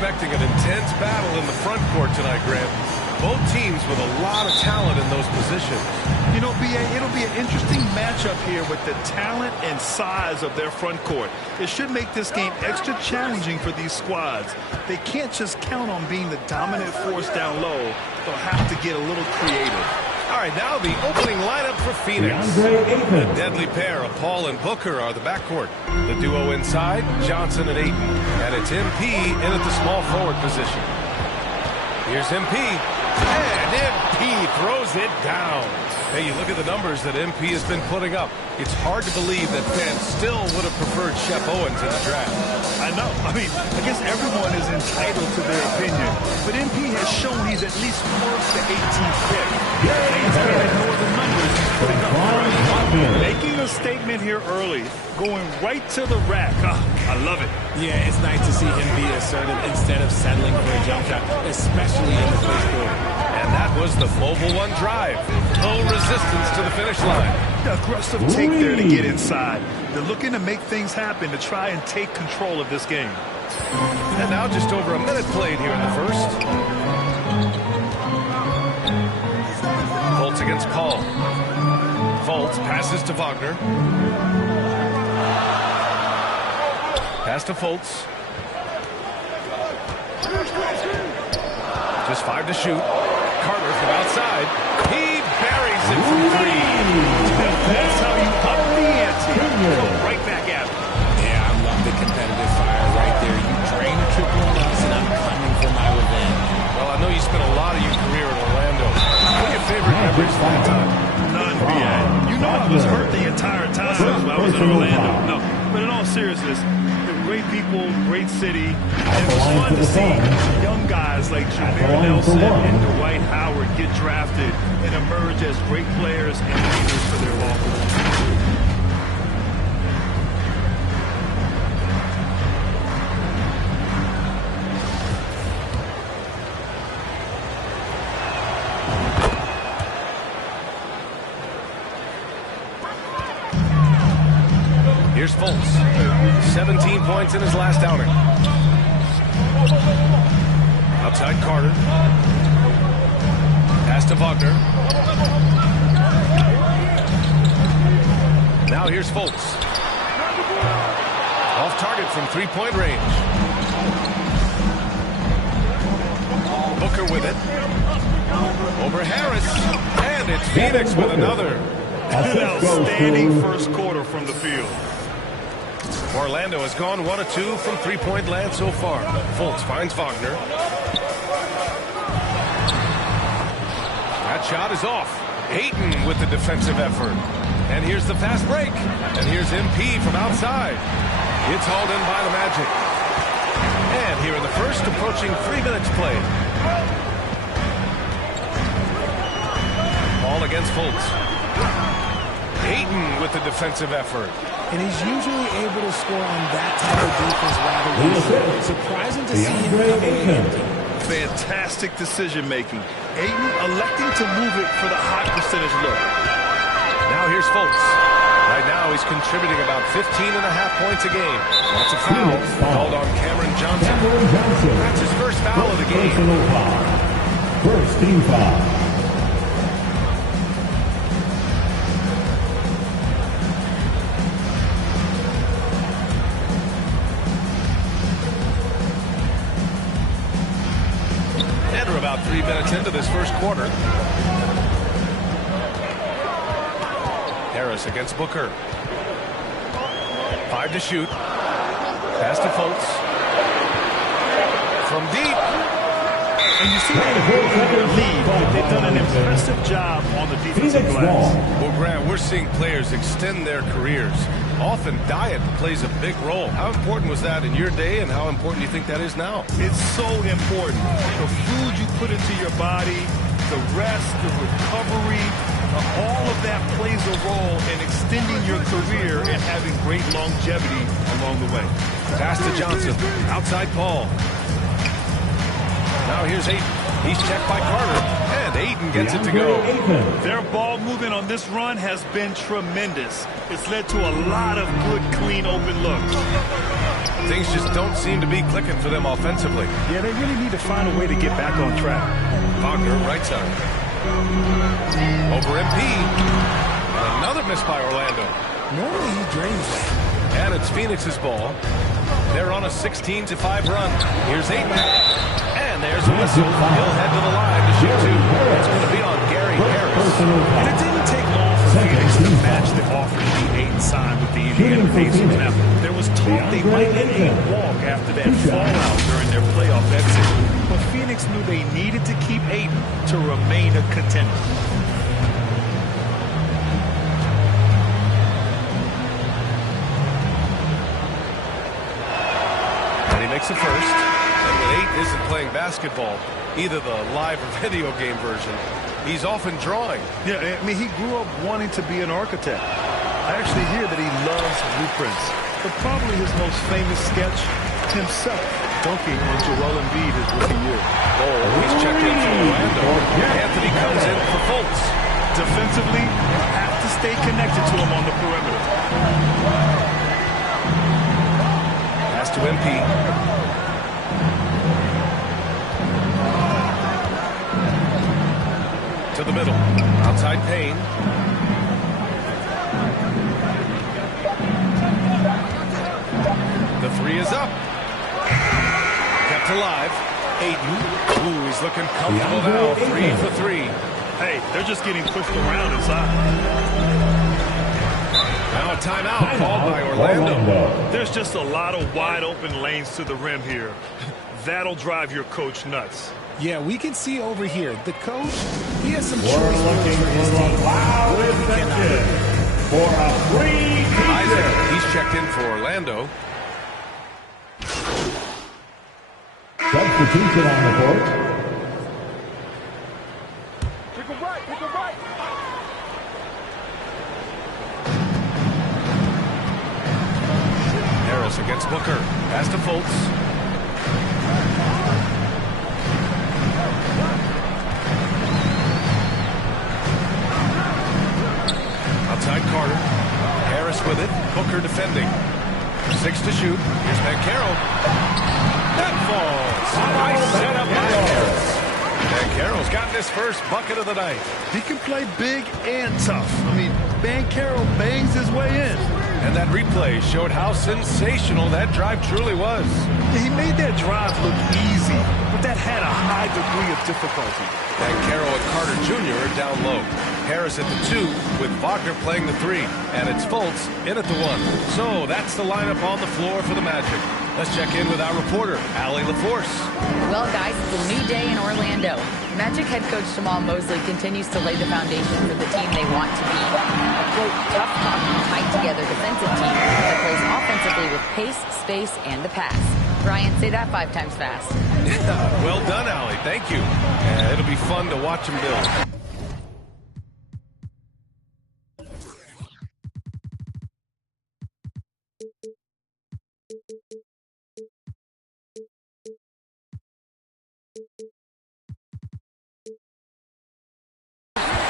expecting an intense battle in the front court tonight, Grant. Both teams with a lot of talent in those positions. You know, B.A., it'll be an interesting matchup here with the talent and size of their front court. It should make this game extra challenging for these squads. They can't just count on being the dominant force down low. They'll have to get a little creative. All right, now the opening lineup for Phoenix. The deadly pair of Paul and Booker are the backcourt. The duo inside, Johnson and Ayton. And it's MP in at the small forward position. Here's MP. And MP throws it down. Hey, you look at the numbers that MP has been putting up. It's hard to believe that fans still would have preferred Shep Owens in the draft. I know. I mean, I guess everyone is entitled to their opinion. But MP has shown he's at least worth the 18th pick. Fans can't ignore the numbers he's putting up. Making a statement here early. Going right to the rack. I love it. Yeah, it's nice to see him be assertive instead of settling for a jump shot, especially in the first quarter. And that was the Mobile One drive. No resistance to the finish line. Aggressive take there to get inside. They're looking to make things happen to try and take control of this game. And now just over a minute played here in the first. Fultz against Paul. Fultz passes to Wagner. Pass to Fultz. Just 5 to shoot. Carter from outside. He buries it from 3. That's how you up the ante. Go right back at him. Yeah, I love the competitive fire right there. You drain a triple on us, and I'm coming for my revenge. Well, I know you spent a lot of your career in Orlando. What are your favorite memories from that time? None, B.A. You know I was hurt the entire time I was in Orlando. No, but in all seriousness, great people, great city, and it was fun to see young guys like Jameer Nelson and Dwight Howard get drafted and emerge as great players and leaders for their local teams. Here's Fultz. 17 points in his last outing. Outside Carter. Pass to Wagner. Now here's Fultz. Off target from three-point range. Booker with it. Over Harris. And it's Phoenix with another. An outstanding first quarter from the field. Orlando has gone 1 of 2 from three-point land so far. Fultz finds Wagner. That shot is off. Ayton with the defensive effort. And here's the fast break. And here's MP from outside. It's hauled in by the Magic. And here in the first, approaching 3 minutes played. Ball against Fultz. Ayton with the defensive effort. And he's usually able to score on that type of defense rather easily. Surprising to see him come in. Fantastic decision-making. Ayton electing to move it for the high percentage look. Now here's Fultz. Right now he's contributing about 15.5 points a game. That's a foul called on Cameron Johnson. That's his first foul of the game. First team foul. About 3 minutes into this first quarter. Harris against Booker. 5 to shoot. Pass to Fultz. From deep. And you see that their lead. They've done an impressive job on the defensive glass. Well, Grant, we're seeing players extend their careers. Often diet plays a big role. How important was that in your day, and how important do you think that is now? It's so important. The food you put into your body, the rest, the recovery, all of that plays a role in extending your career and having great longevity along the way. Pass to Johnson. Outside Paul. Now here's Ayton. He's checked by Carter. And Ayton gets it to go. Their ball movement on this run has been tremendous. It's led to a lot of good, clean, open looks. Things just don't seem to be clicking for them offensively. Yeah, they really need to find a way to get back on track. Wagner, right side. Over MP. Another miss by Orlando. Normally he drains that. And it's Phoenix's ball. They're on a 16-5 run. Here's Ayton. And there's a whistle. He'll head to the line to shoot two. It's going to be on Gary Harris. And it didn't take long for Phoenix to match the offer to the Ayton sign with the Indiana Pacers. Now, there was talk they might let Ayton walk after that fallout during their playoff exit. But Phoenix knew they needed to keep Ayton to remain a contender. Makes a first, and when Ayton isn't playing basketball, either the live or video game version, he's often drawing. Yeah, I mean, he grew up wanting to be an architect. I actually hear that he loves blueprints, but probably his most famous sketch, himself dunking on Joel Embiid his rookie year. Oh, he's checked in for Orlando. Anthony comes in for Fultz. Defensively, you have to stay connected to him on the perimeter. Pass to MP. To the middle. Outside Payne. The three is up. Kept alive. Ayton. Ooh, he's looking comfortable now. 3 for 3. Hey, they're just getting pushed around inside. Now a timeout called by Orlando. There's just a lot of wide open lanes to the rim here. That'll drive your coach nuts. Yeah, we can see over here. The coach, he has some choice words for his team. For a free Isaac, he's checked in for Orlando. Substitution on the court. Harris against Booker. Pass to Fultz. Outside Carter. Harris with it. Booker defending. 6 to shoot. Here's Banchero. That falls. Nice setup by Harris. Banchero's got his first bucket of the night. He can play big and tough. I mean, Banchero bangs his way in. And that replay showed how sensational that drive truly was. He made that drive look easy, but that had a high degree of difficulty. Banchero and Carter Jr. are down low. Harris at the 2 with Wagner playing the 3. And it's Fultz in at the 1. So that's the lineup on the floor for the Magic. Let's check in with our reporter, Allie LaForce. Well, guys, it's a new day in Orlando. Magic head coach Jamal Mosley continues to lay the foundation for the team they want to be. A, quote, tough, cocky, tight-together defensive team that plays offensively with pace, space, and the pass. Brian, say that 5 times fast. Yeah, well done, Allie. Thank you. It'll be fun to watch him build.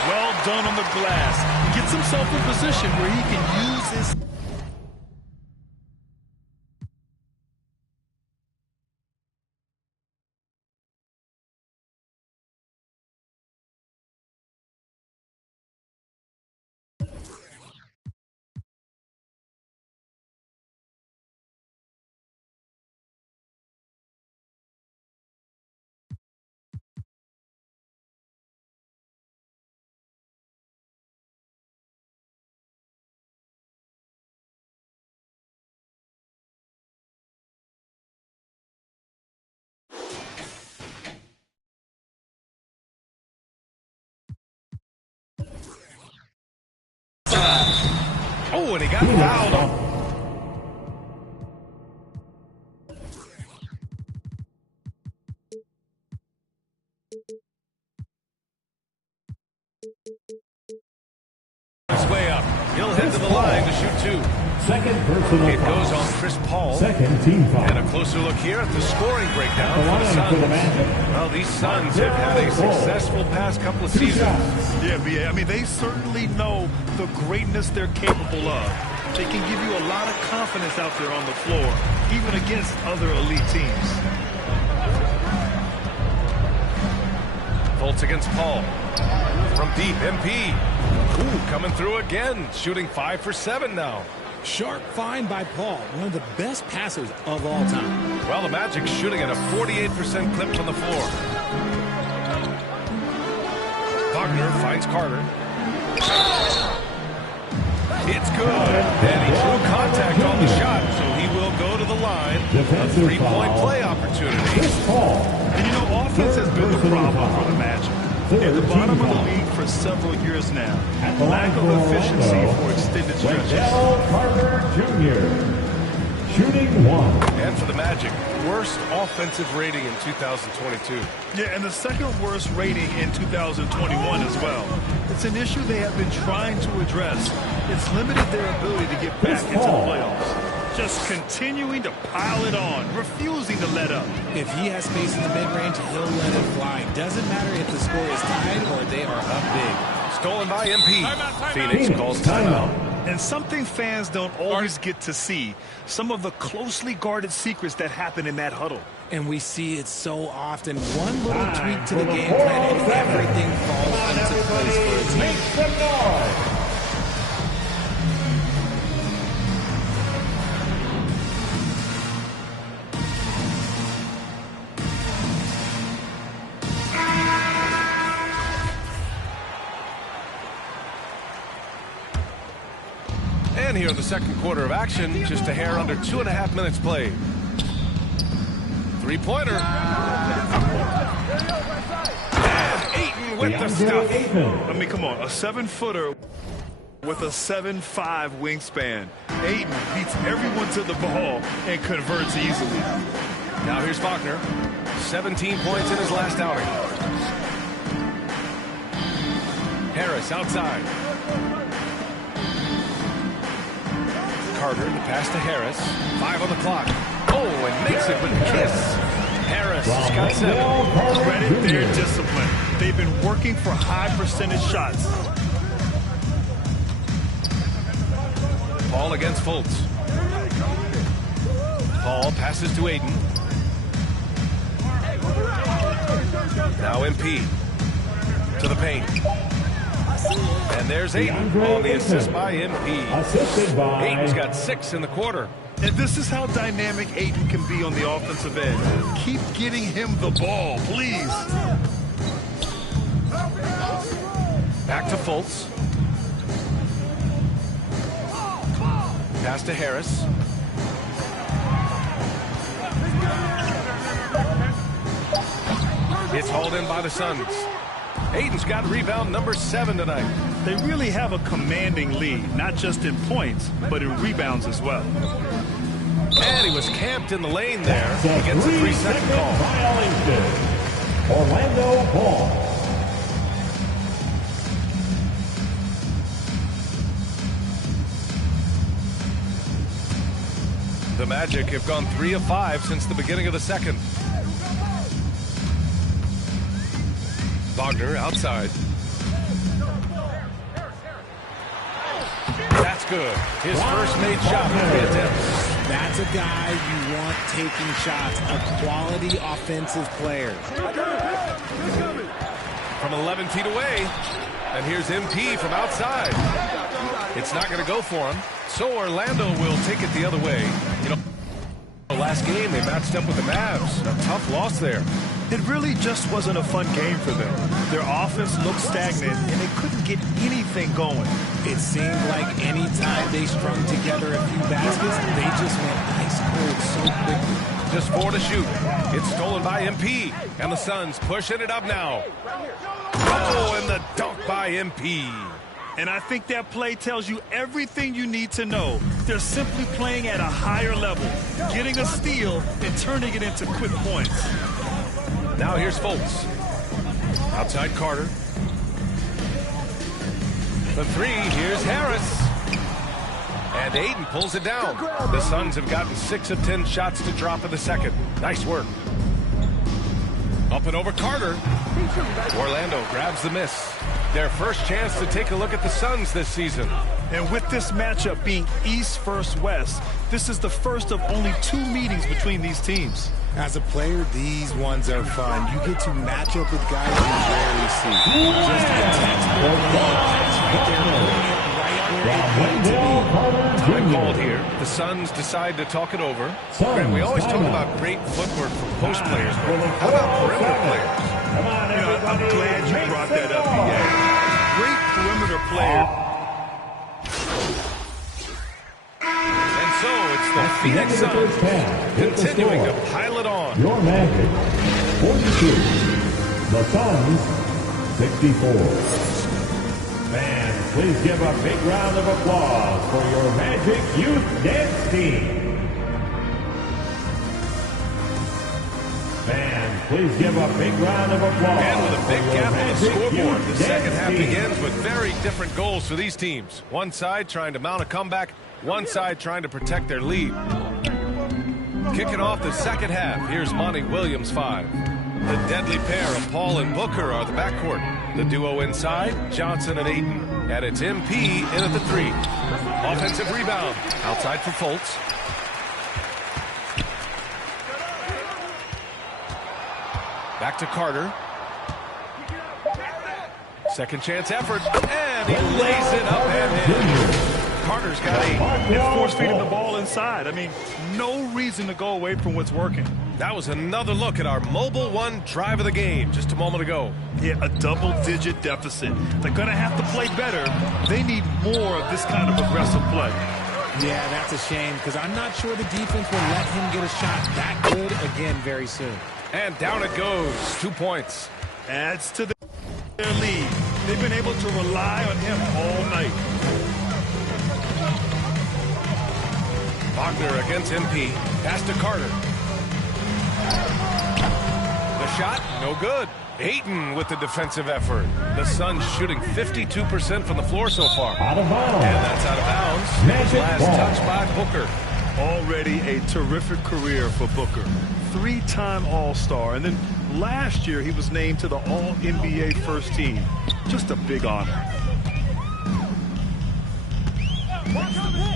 Well done on the glass. Gets himself in position where he can use his... Oh, and he got fouled. It's way up. He'll head to the line to shoot 2. Second personal It foul. goes on Chris Paul. Second team foul. And a closer look here at the scoring breakdown The for the line Suns. for the Magic. Well, these Suns have had a successful past couple of seasons. Yeah, B.A. I mean, they certainly know the greatness they're capable of. They can give you a lot of confidence out there on the floor, even against other elite teams. Fultz against Paul. From deep, MP. Ooh, coming through again. Shooting 5 for 7 now. Sharp find by Paul, one of the best passers of all time. Well, the Magic shooting at a 48% clip from the floor. Wagner finds Carter. It's good. And he drew contact on the shot, so he will go to the line. A three-point play opportunity. And you know, offense has been the problem for the Magic. At the bottom of the league for several years now. Lack of efficiency for extended stretches. Carter Jr. Shooting 1. And for the Magic, worst offensive rating in 2022. Yeah, and the second worst rating in 2021 as well. It's an issue they have been trying to address. It's limited their ability to get back into the playoffs. Just continuing to pile it on, refusing to let up. If he has space in the mid-range, he'll let it fly. Doesn't matter if the score is tied or they are up big. Stolen by MP. Phoenix calls timeout. And something fans don't always get to see, some of the closely guarded secrets that happen in that huddle. And we see it so often. One little tweak to the game plan and everything falls into place for a team. Make some noise. And here in the second quarter of action, just a hair under 2.5 minutes played. Three-pointer. And Ayton with the stuff. I mean, come on, a 7-footer with a 7'5" wingspan. Ayton beats everyone to the ball and converts easily. Now here's Wagner. 17 points in his last outing. Harris outside. Carter, the pass to Harris. 5 on the clock. Oh, and makes it with a kiss. Harris has got 7. Credit their discipline. They've been working for high percentage shots. Paul against Fultz. Paul passes to Ayton. Now MP. To the paint. And there's Ayton on the assist by MP. Assisted by Ayton's got 6 in the quarter. And this is how dynamic Ayton can be on the offensive end. Keep getting him the ball, please. Back to Fultz. Pass to Harris. It's hauled in by the Suns. Ayton's got rebound number 7 tonight. They really have a commanding lead, not just in points, but in rebounds as well. And he was camped in the lane there. He gets a 3-second call. Violation. Orlando Ball. The Magic have gone 3 of 5 since the beginning of the second. Wagner outside. That's good. His first made shot of the attempt. That's a guy you want taking shots, a quality offensive player. From 11 feet away. And here's MP from outside. It's not going to go for him. So Orlando will take it the other way. You know, last game they matched up with the Mavs. A tough loss there. It really just wasn't a fun game for them. Their offense looked stagnant, and they couldn't get anything going. It seemed like any time they strung together a few baskets, they just went ice cold so quickly. Just 4 to shoot. It's stolen by MP. And the Suns pushing it up now. Oh, and the dunk by MP. And I think that play tells you everything you need to know. They're simply playing at a higher level, getting a steal and turning it into quick points. Now here's Fultz. Outside Carter. The 3, here's Harris. And Ayton pulls it down. The Suns have gotten 6 of 10 shots to drop in the second. Nice work. Up and over Carter. Orlando grabs the miss. Their first chance to take a look at the Suns this season. And with this matchup being East versus West, this is the first of only 2 meetings between these teams. As a player, these ones are fun. You get to match up with guys you rarely see. Just a textbook pass right there, putting it right where it needs to be. Time called here. The Suns decide to talk it over. And we always talk about great footwork from post players, but how about perimeter players? I'm glad you brought that up, BA. Great perimeter player. And so it's the Phoenix Suns continuing to pile it on. Your Magic, 42. The Suns, 64. Fans, please give a big round of applause for your Magic Youth Dance Team. Fans, please give a big round of applause. And with a big gap on the scoreboard, the second half team begins with very different goals for these teams. One side trying to mount a comeback, one side trying to protect their lead. Kicking off the second half, here's Monty Williams 5. The deadly pair of Paul and Booker are the backcourt. The duo inside, Johnson and Ayton. And it's MP in at the 3. Offensive rebound, outside for Fultz. Back to Carter. Second chance effort, and he lays it up and in. Carter's got 8. And force feeding the ball inside. I mean, no reason to go away from what's working. That was another look at our Mobile One drive of the game just a moment ago. Yeah, a double-digit deficit. They're going to have to play better. They need more of this kind of aggressive play. Yeah, that's a shame because I'm not sure the defense will let him get a shot that good again very soon. And down it goes. 2 points. Adds to their lead. They've been able to rely on him all night. Wagner against MP. Pass to Carter. The shot, no good. Ayton with the defensive effort. The Suns shooting 52% from the floor so far. Out of bounds. And that's out of bounds. Last touch by Booker. Already a terrific career for Booker. 3-time All-Star. And then last year he was named to the All-NBA first team. Just a big honor.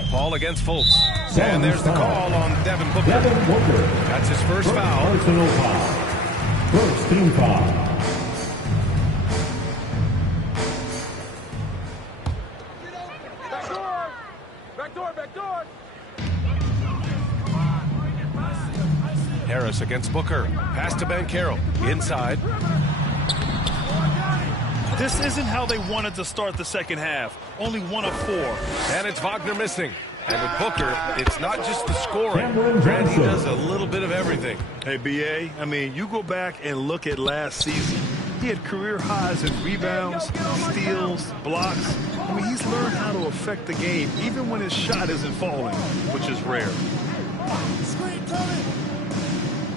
Paul against Fultz. And there's the call on Devin Booker. That's his first foul. Personal foul. First team foul. Back door. Harris against Booker. Pass to Banchero. Inside. This isn't how they wanted to start the second half. Only 1 of 4. And it's Wagner missing. And with Booker, it's not just the scoring. Brad, he does a little bit of everything. Hey, B.A., I mean, you go back and look at last season. He had career highs in rebounds, steals, blocks. I mean, he's learned how to affect the game, even when his shot isn't falling, which is rare.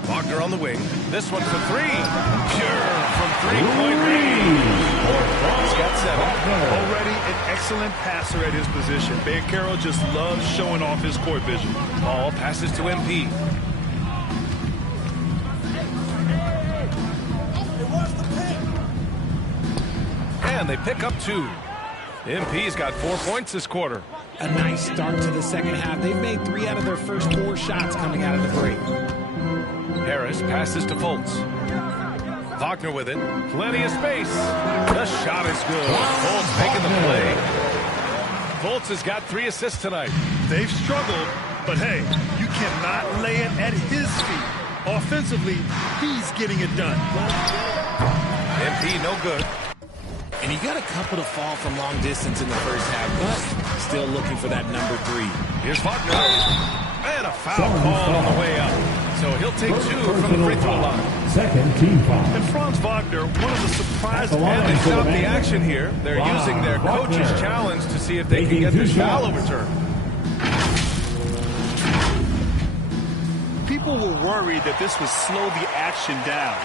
Wagner on the wing. This one for 3. Pure from three-point range. He's got 7. Already an excellent passer at his position. Banchero just loves showing off his court vision. Ball passes to MP. And they pick up 2. MP's got 4 points this quarter. A nice start to the second half. They've made 3 out of their first 4 shots coming out of the break. Harris passes to Fultz. Wagner with it. Plenty of space. The shot is good. Fultz making the play. Fultz has got 3 assists tonight. They've struggled, but hey, you cannot lay it at his feet. Offensively, he's getting it done. MP no good. And he got a couple to fall from long distance in the first half, but still looking for that number 3. Here's Wagner. And a foul call on the way up. So he'll take 2 from the free throw line. Second team foul. And Franz Wagner, one of the surprise And they stop the action here. They're using their coach's challenge to see if they can get this foul overturned. People were worried that this would slow the action down.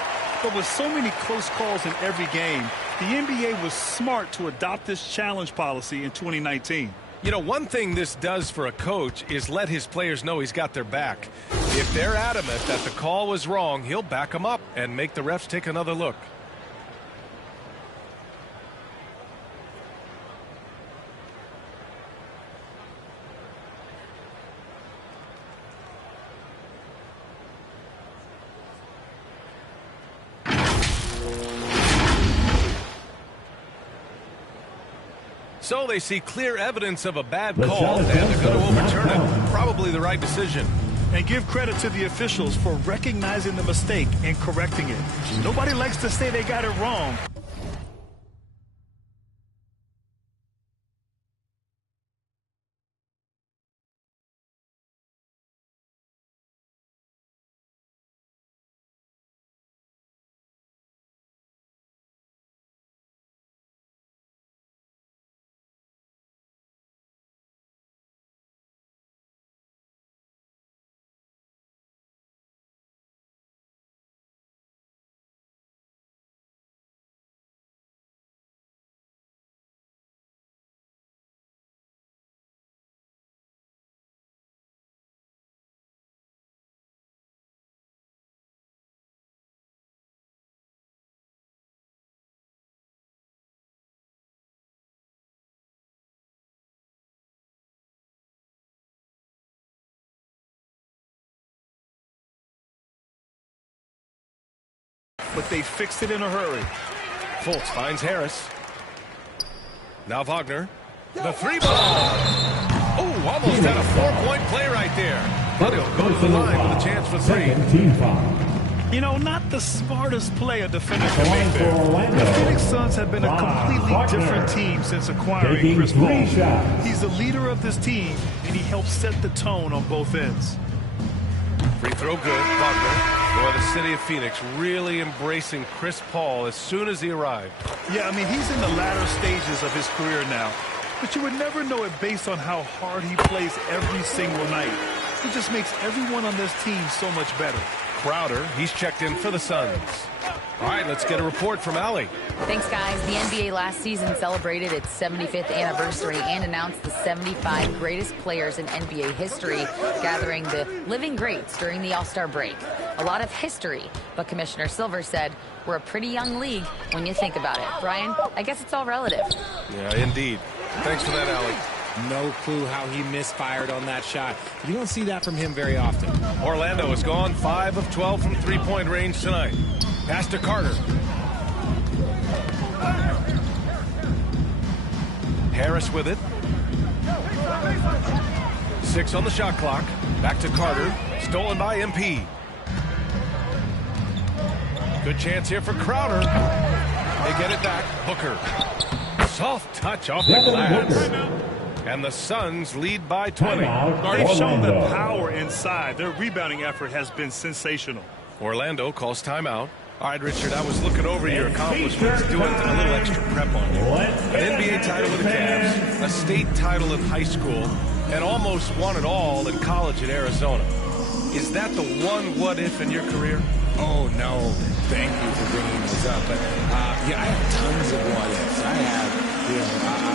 But with so many close calls in every game, the NBA was smart to adopt this challenge policy in 2019. You know, one thing this does for a coach is let his players know he's got their back. If they're adamant that the call was wrong, he'll back them up and make the refs take another look. So they see clear evidence of a bad call, and they're going to overturn it. Probably the right decision. And give credit to the officials for recognizing the mistake and correcting it. Nobody likes to say they got it wrong. But they fixed it in a hurry. Fultz finds Harris. Now Wagner. The three ball. Oh, almost had a 4-point play right there. But he'll go to the line with a chance for three. You know, not the smartest play a defender can make there. The Phoenix Suns have been a completely different team since acquiring Chris Paul. He's the leader of this team, and he helps set the tone on both ends. Free throw good. Wagner. Boy, the city of Phoenix really embracing Chris Paul as soon as he arrived. Yeah, I mean, he's in the latter stages of his career now. But you would never know it based on how hard he plays every single night. He just makes everyone on this team so much better. Crowder, he's checked in for the Suns. All right, let's get a report from Allie. Thanks, guys. The NBA last season celebrated its 75th anniversary and announced the 75 greatest players in NBA history, gathering the living greats during the All-Star break. A lot of history, but Commissioner Silver said we're a pretty young league when you think about it. Brian, I guess it's all relative. Yeah, indeed. Thanks for that, Allie. No clue how he misfired on that shot. You don't see that from him very often. Orlando has gone 5 of 12 from three-point range tonight. Pass to Carter. Harris with it. 6 on the shot clock. Back to Carter. Stolen by MP. Good chance here for Crowder. They get it back. Booker. Soft touch off the glass. And the Suns lead by 20. They've shown the power inside. Their rebounding effort has been sensational. Orlando calls timeout. All right, Richard, I was looking over your accomplishments, doing a little extra prep on you. An NBA title with the Cavs, a state title in high school, and almost won it all in college in Arizona. Is that the one what-if in your career? Oh, no. Thank you for bringing this up. But, yeah, I have tons of what-ifs. I have,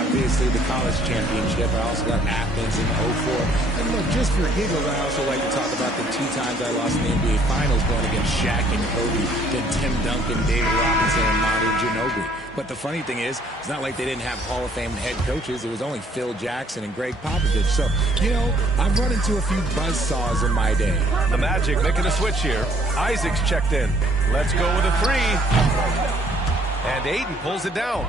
obviously the college championship. I also got Athens in 04. And look, just for giggles, I also like to talk about the 2 times I lost in the NBA Finals going against Shaq and Kobe, then Tim Duncan, David Robinson, and Manu Ginobili. But the funny thing is, it's not like they didn't have Hall of Fame head coaches. It was only Phil Jackson and Greg Popovich. So, I've run into a few buzzsaws in my day. The Magic making a switch here. Isaac's checked in. Let's go with a 3. And Ayton pulls it down.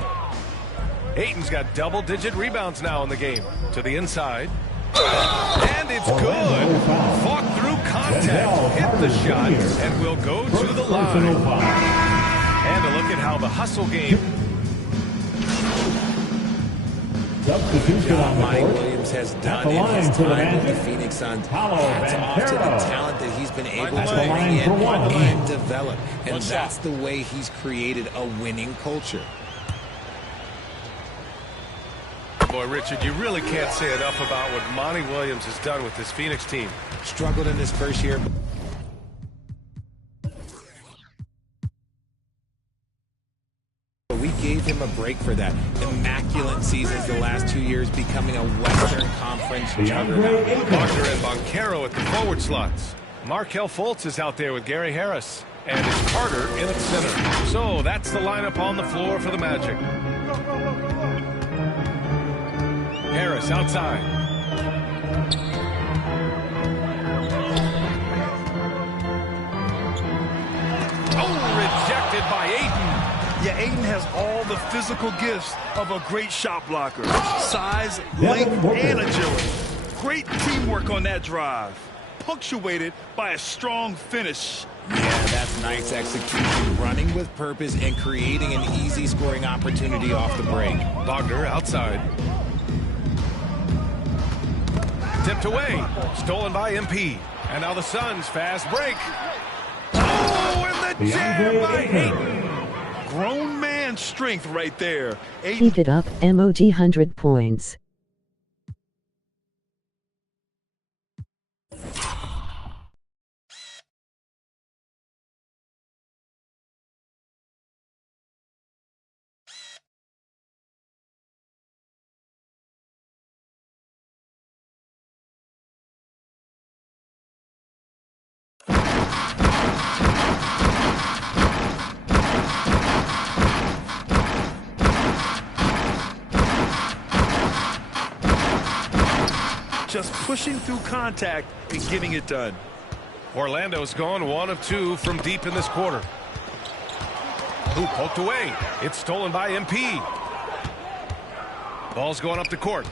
Ayton's got double-digit rebounds now in the game. To the inside. And it's good. Fought through contact. Hit the shot. And will go to the line. And a look at how the hustle game. Substitution on the Monty court. Williams has At done the in line his for the time with the Magic. Phoenix Suns. Hats Hats off to the Banchero. talent that he's been able At to the bring line in for one. and develop. And that's the way he's created a winning culture. Boy, Richard, you really can't say enough about what Monty Williams has done with this Phoenix team. Struggled in his first year. But we really gave him a break for that. Immaculate seasons the last 2 years, becoming a Western Conference juggernaut. Wagner and Banchero at the forward slots. Markelle Fultz is out there with Gary Harris. And it's Carter in at center. So that's the lineup on the floor for the Magic. Harris outside. Oh, rejected by Ayton. Yeah, Ayton has all the physical gifts of a great shot blocker. Size, length, and agility. Great teamwork on that drive. Punctuated by a strong finish. Yeah, that's nice execution, running with purpose and creating an easy scoring opportunity off the break. Wagner outside. Tipped away. Stolen by MP. And now the Suns fast break. Oh, and the jam by Ayton. Grown man strength right there. Keep it up, MOG 100 points. Just pushing through contact and getting it done. Orlando's gone 1 of 2 from deep in this quarter. Who poked away. It's stolen by MP. Ball's going up the court.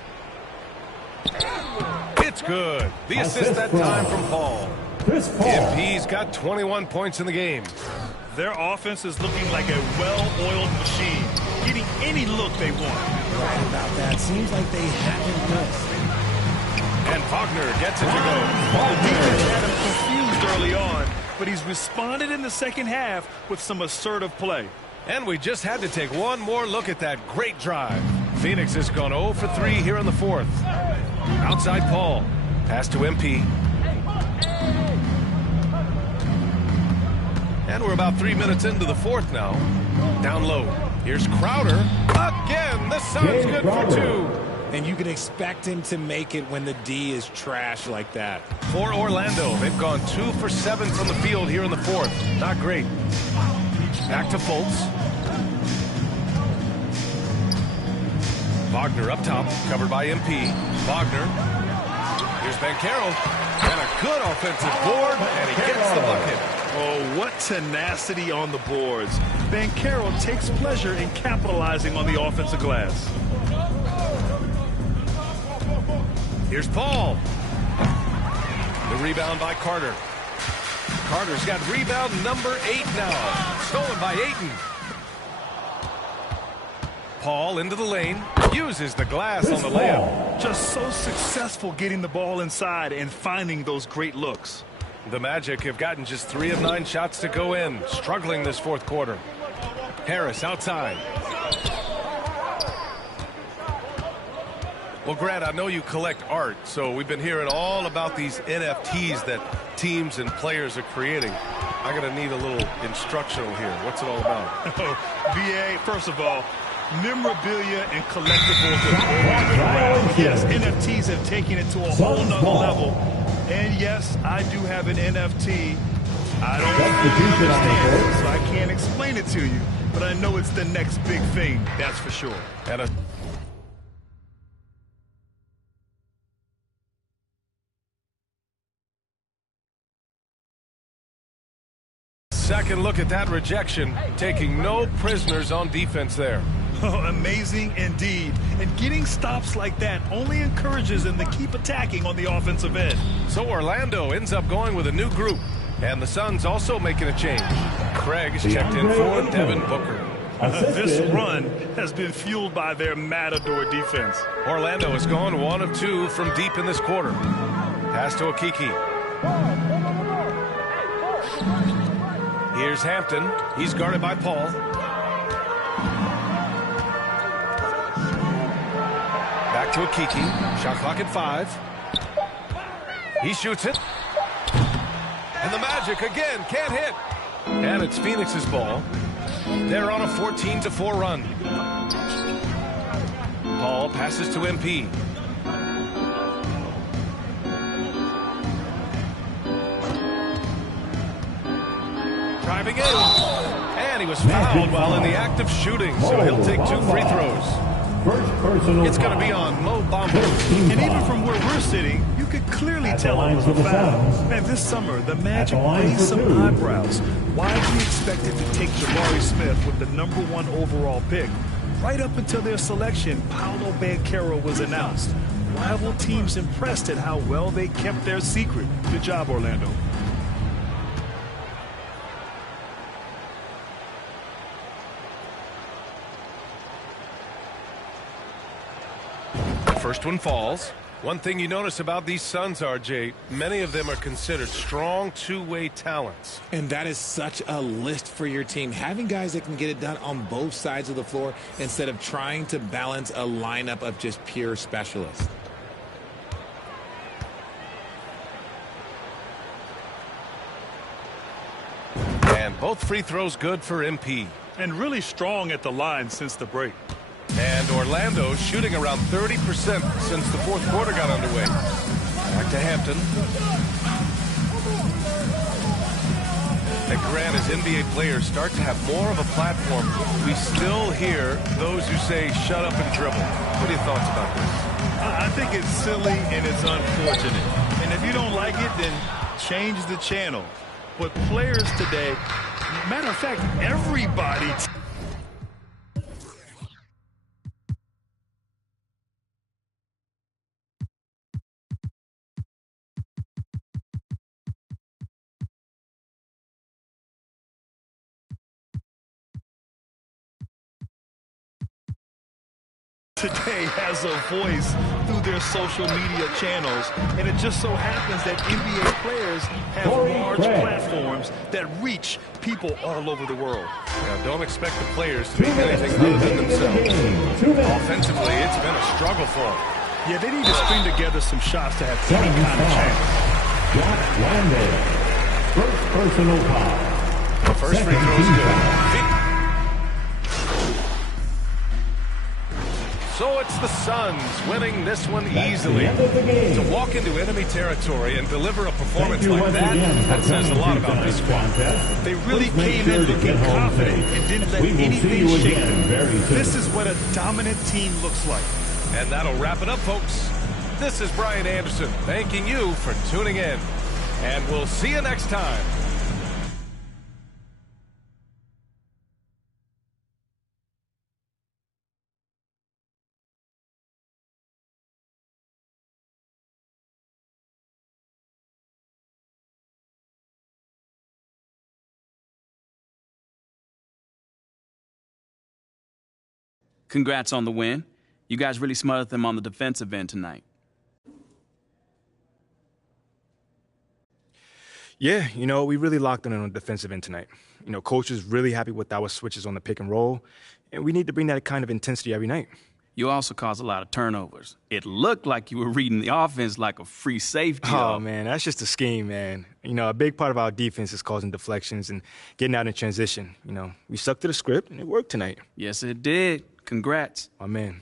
It's good. The assist that time from Paul. MP's got 21 points in the game. Their offense is looking like a well-oiled machine, getting any look they want. Right about that. Seems like they haven't missed. And Wagner gets it to go. The defense had him confused early on, but he's responded in the second half with some assertive play. And we just had to take one more look at that great drive. Phoenix has gone 0 for 3 here in the fourth. Outside Paul. Pass to MP. And we're about 3 minutes into the fourth now. Down low. Here's Crowder. Again, the Suns good for 2. And you can expect him to make it when the D is trash like that. For Orlando, they've gone 2 for 7 from the field here in the fourth. Not great. Back to Fultz. Wagner up top, covered by MP. Wagner. Here's Banchero. And a good offensive board, and he gets the bucket. Oh, what tenacity on the boards. Banchero takes pleasure in capitalizing on the offensive glass. Here's Paul. The rebound by Carter. Carter's got rebound number 8 now. Stolen by Ayton. Paul into the lane. Uses the glass on the layup. Just so successful getting the ball inside and finding those great looks. The Magic have gotten just 3 of 9 shots to go in. Struggling this fourth quarter. Harris outside. Well, Grant, I know you collect art, so we've been hearing all about these NFTs that teams and players are creating. I'm going to need a little instructional here. What's it all about? BA, first of all, memorabilia and collectibles have been around. Yes, NFTs have taken it to a whole nother level. And yes, I do have an NFT. I don't really understand it, so I can't explain it to you. But I know it's the next big thing, that's for sure. And a second look at that rejection, taking no prisoners on defense there. Oh, amazing indeed. And getting stops like that only encourages them to keep attacking on the offensive end. So Orlando ends up going with a new group. And the Suns also making a change. Craig is checked in for Devin Booker. This run has been fueled by their matador defense. Orlando has gone 1 of 2 from deep in this quarter. Pass to Okeke. Here's Hampton. He's guarded by Paul. Back to Okeke. Shot clock at 5. He shoots it. And the Magic again can't hit. And it's Phoenix's ball. They're on a 14-4 run. Paul passes to MP. Driving in. And he was fouled while in the act of shooting, so he'll take 2 free throws. It's going to be on Mo Bamba. And even from where we're sitting, you could clearly tell it was a foul. Man, this summer, the Magic raised some eyebrows. Why do you expect it to take Jabari Smith with the #1 overall pick? Right up until their selection, Paolo Banchero was announced. Rival teams impressed at how well they kept their secret. Good job, Orlando. First one falls. One thing you notice about these Suns, RJ, many of them are considered strong two-way talents. And that is such a list for your team. Having guys that can get it done on both sides of the floor instead of trying to balance a lineup of just pure specialists. And both free throws good for MP. And really strong at the line since the break. And Orlando shooting around 30% since the fourth quarter got underway. Back to Hampton. And Grant, as NBA players start to have more of a platform, we still hear those who say shut up and dribble. What are your thoughts about this? I think it's silly and it's unfortunate. And if you don't like it, then change the channel. But players today, matter of fact, everybody... today has a voice through their social media channels, and it just so happens that NBA players have large platforms that reach people all over the world. Now, don't expect the players to be anything other than themselves. Offensively, it's been a struggle for them. Yeah, they need to string together some shots to have any kind of chance. Jack Landale. First personal foul. The first free throw is good. So it's the Suns winning this one easily. To walk into enemy territory and deliver a performance like that says a lot about this squad. They really came in looking confident and didn't let anything shake them. This is what a dominant team looks like. And that'll wrap it up, folks. This is Brian Anderson thanking you for tuning in. And we'll see you next time. Congrats on the win. You guys really smothered them on the defensive end tonight. Yeah, we really locked in on the defensive end tonight. Coach is really happy with our switches on the pick and roll, and we need to bring that kind of intensity every night. You also caused a lot of turnovers. It looked like you were reading the offense like a free safety. Oh, man, that's just a scheme, man. A big part of our defense is causing deflections and getting out in transition. We stuck to the script, and it worked tonight. Yes, it did. Congrats. My man.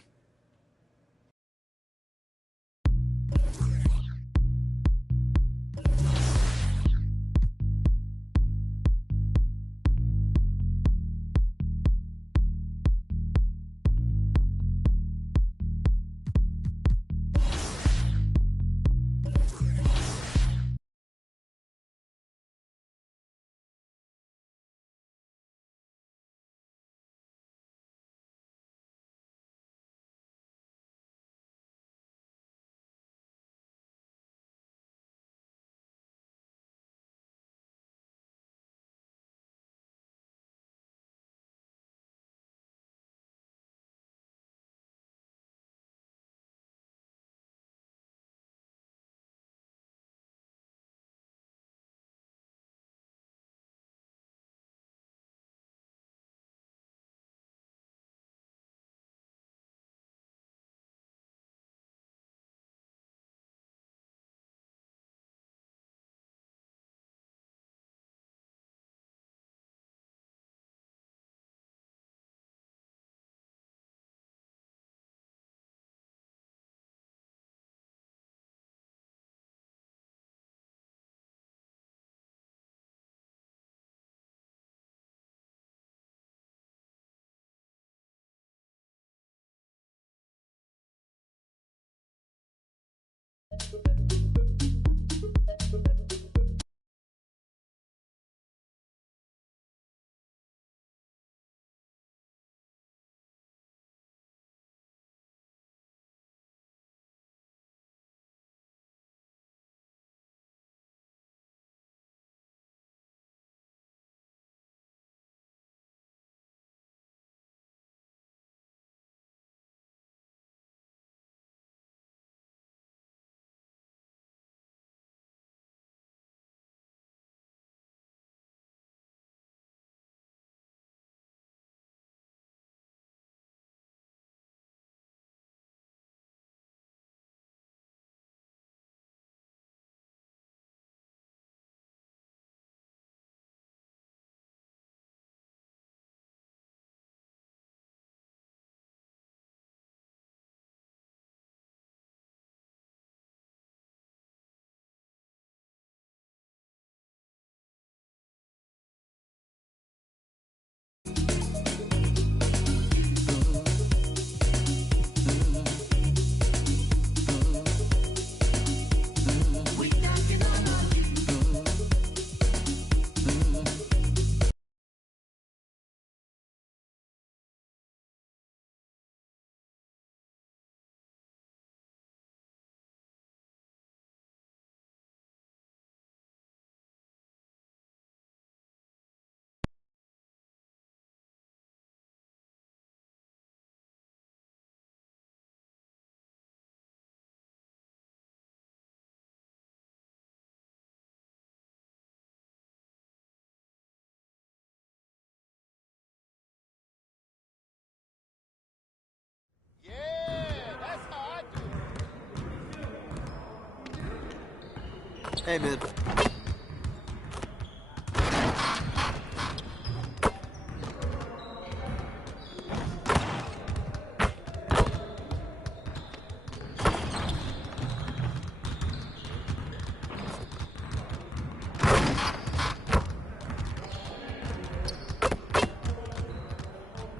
Hey, man.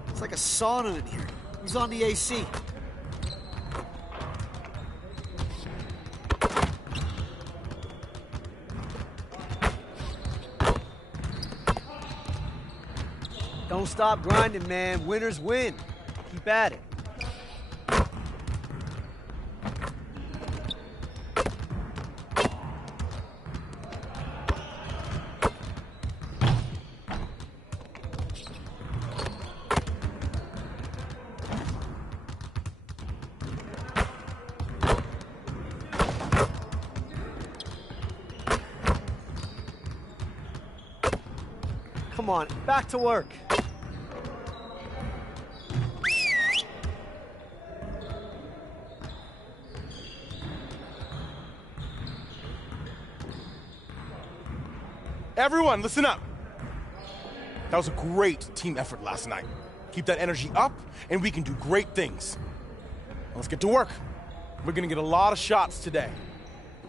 It's like a sauna in here. Who's on the AC? Don't stop grinding, man. Winners win. Keep at it. Come on, back to work. Everyone, listen up. That was a great team effort last night. Keep that energy up, and we can do great things. Let's get to work. We're gonna get a lot of shots today.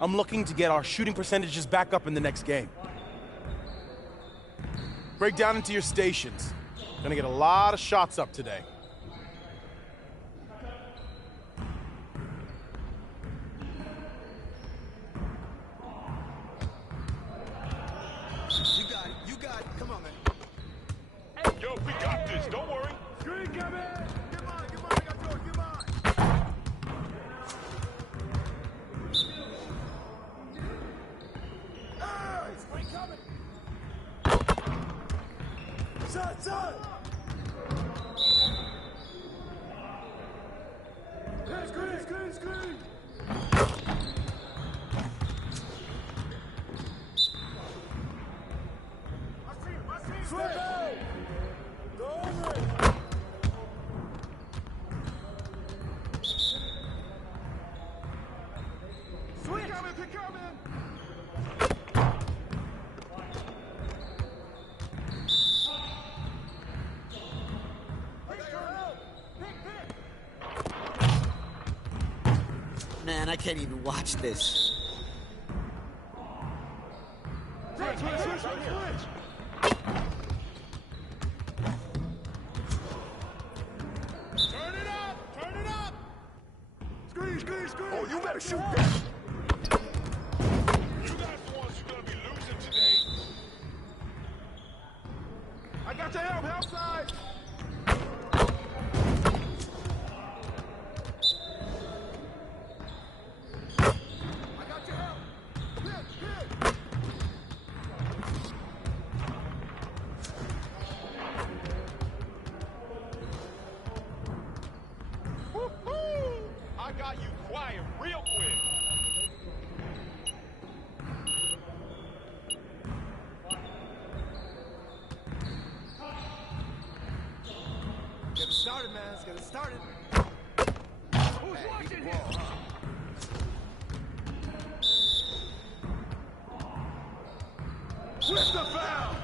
I'm looking to get our shooting percentages back up in the next game. Break down into your stations. Gonna get a lot of shots up today. You got it. Come on, man. Yo, we got this. Don't worry. Screen coming. Come on, I got yours. Come on. Hey, screen coming. Shot. Hey, screen. Man, I can't even watch this. Switch. Turn it up. Screen. Oh, you better shoot that. You guys the ones who gonna be losing today. I got your help side. I got you quiet real quick. Get it started, man. Let's get it started. Who's watching here? Switch the foul.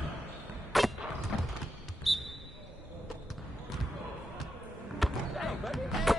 Damn, baby. Hey.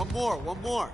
One more.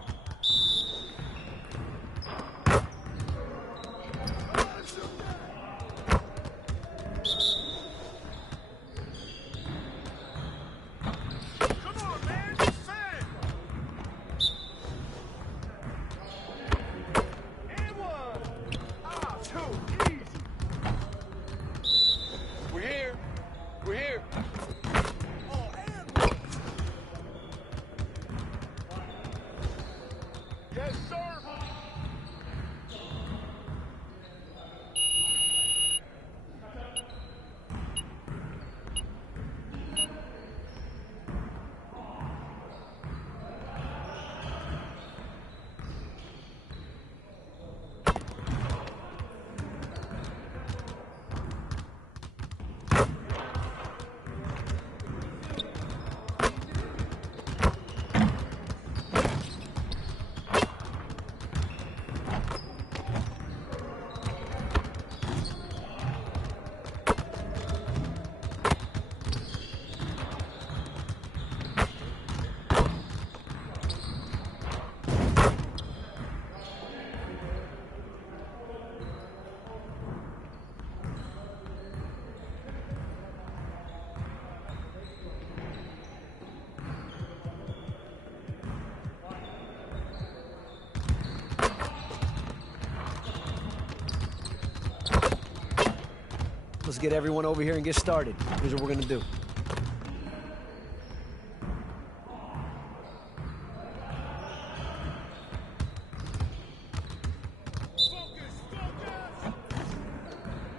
Let's get everyone over here and get started. Here's what we're gonna do.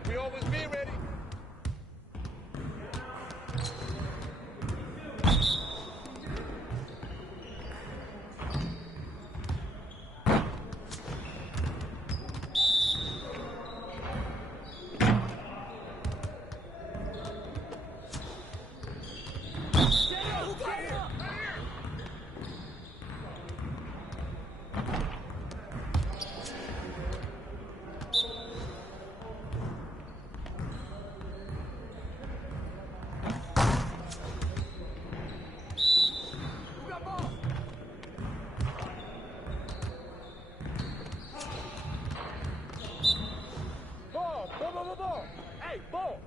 We always be ready. Ball. Hey, ball.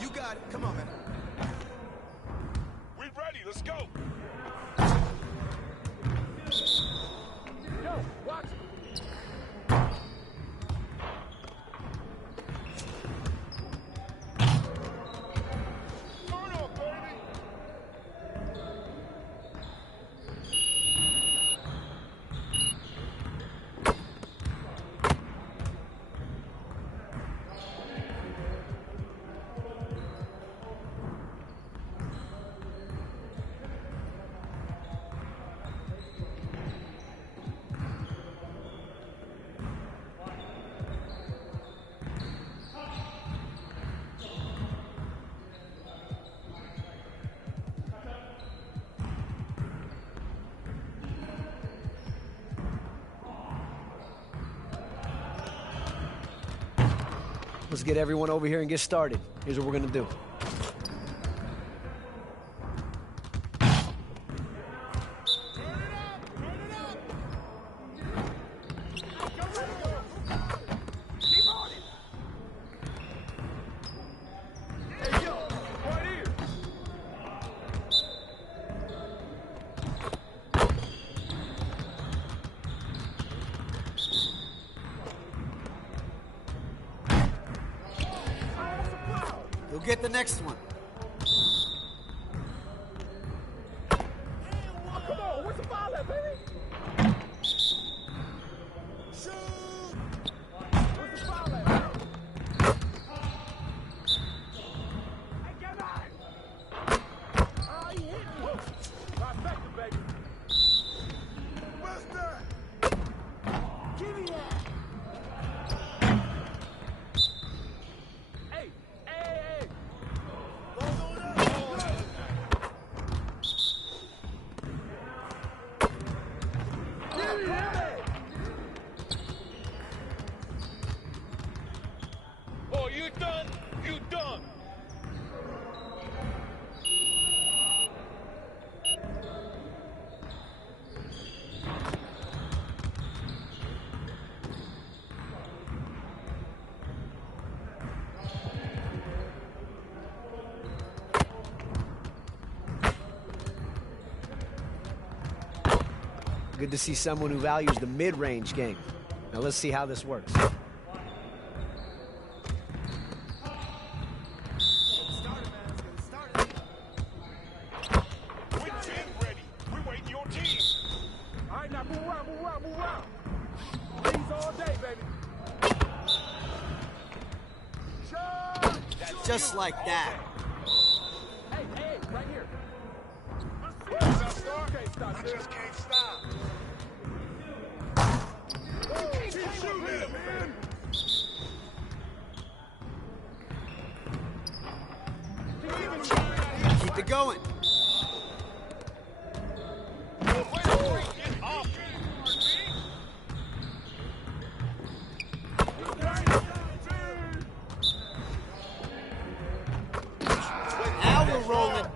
You got it. Come on, man. We ready. Let's go. Yo, watch it. Let's get everyone over here and get started. Here's what we're gonna do. You'll get the next one. Come on, where's the ball at, baby? Shoot! Where's the ball at, baby? Hey, get back! Oh, he hit me. Trifecta, baby. What's that? Give me that. Hey! Good to see someone who values the mid-range game. Now let's see how this works. Just like that. Hey, right here. I just can't stop. Keep shooting it, man. Keep it going. Now we're rolling.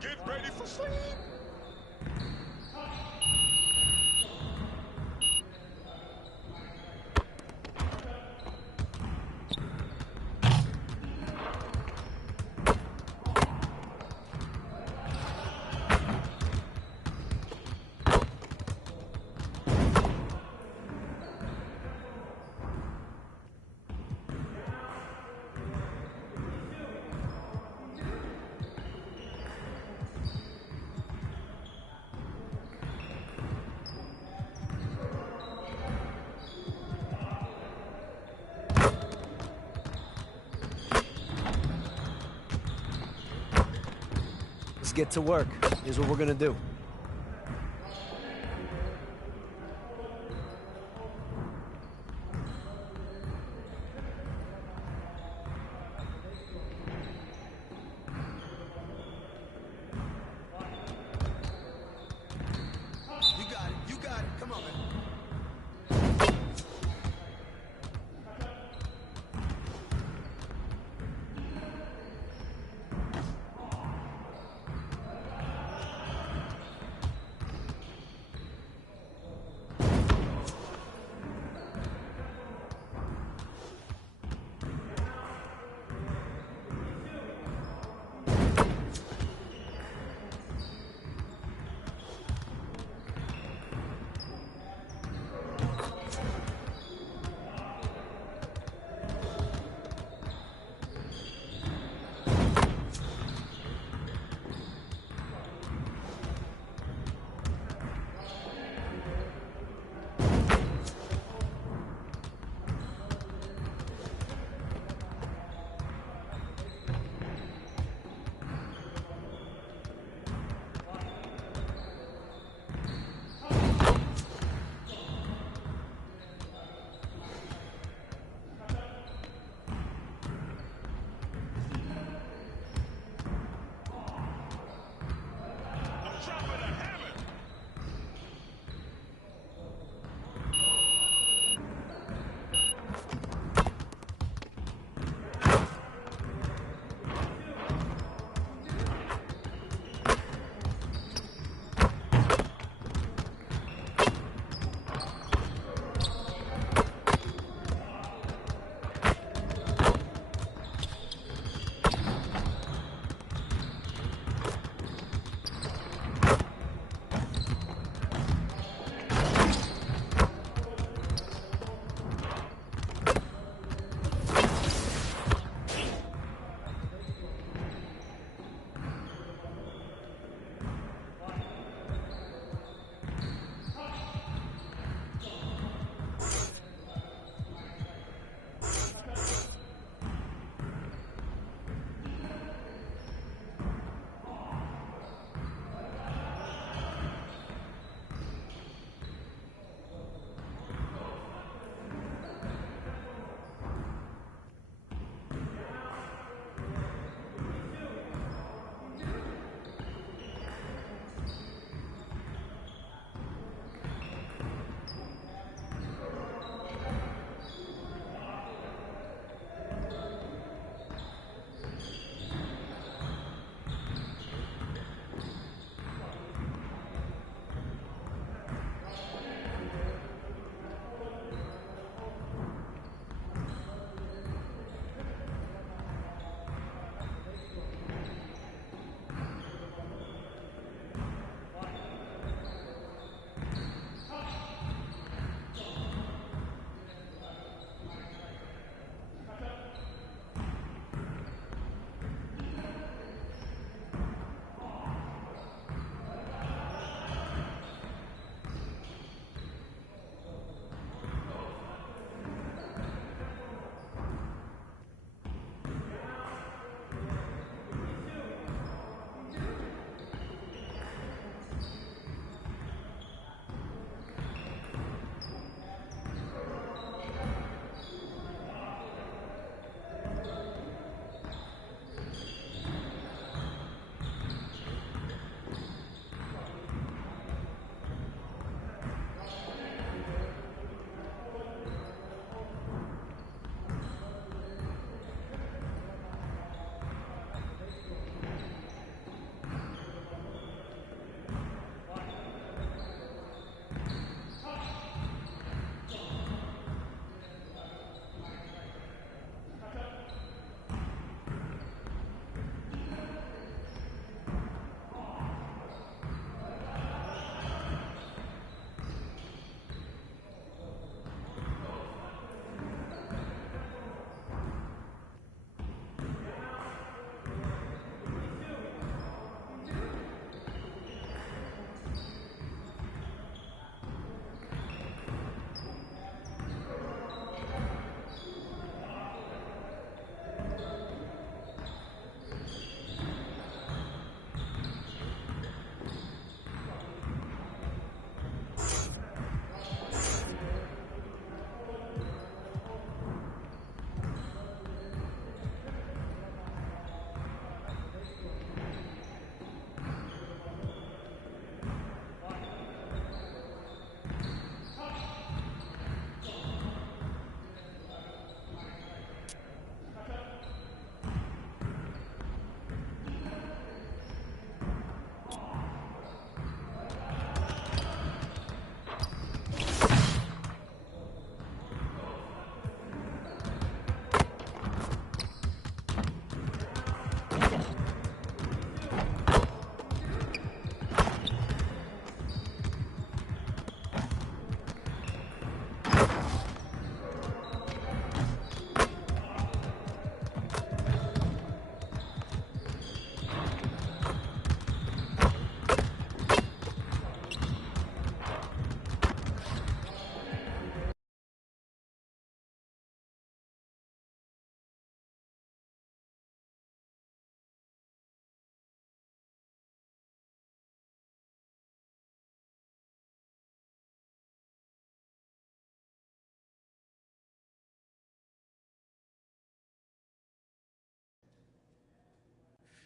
Get ready for sleep. Let's get to work. Here's what we're gonna do. You got it. Come on, man.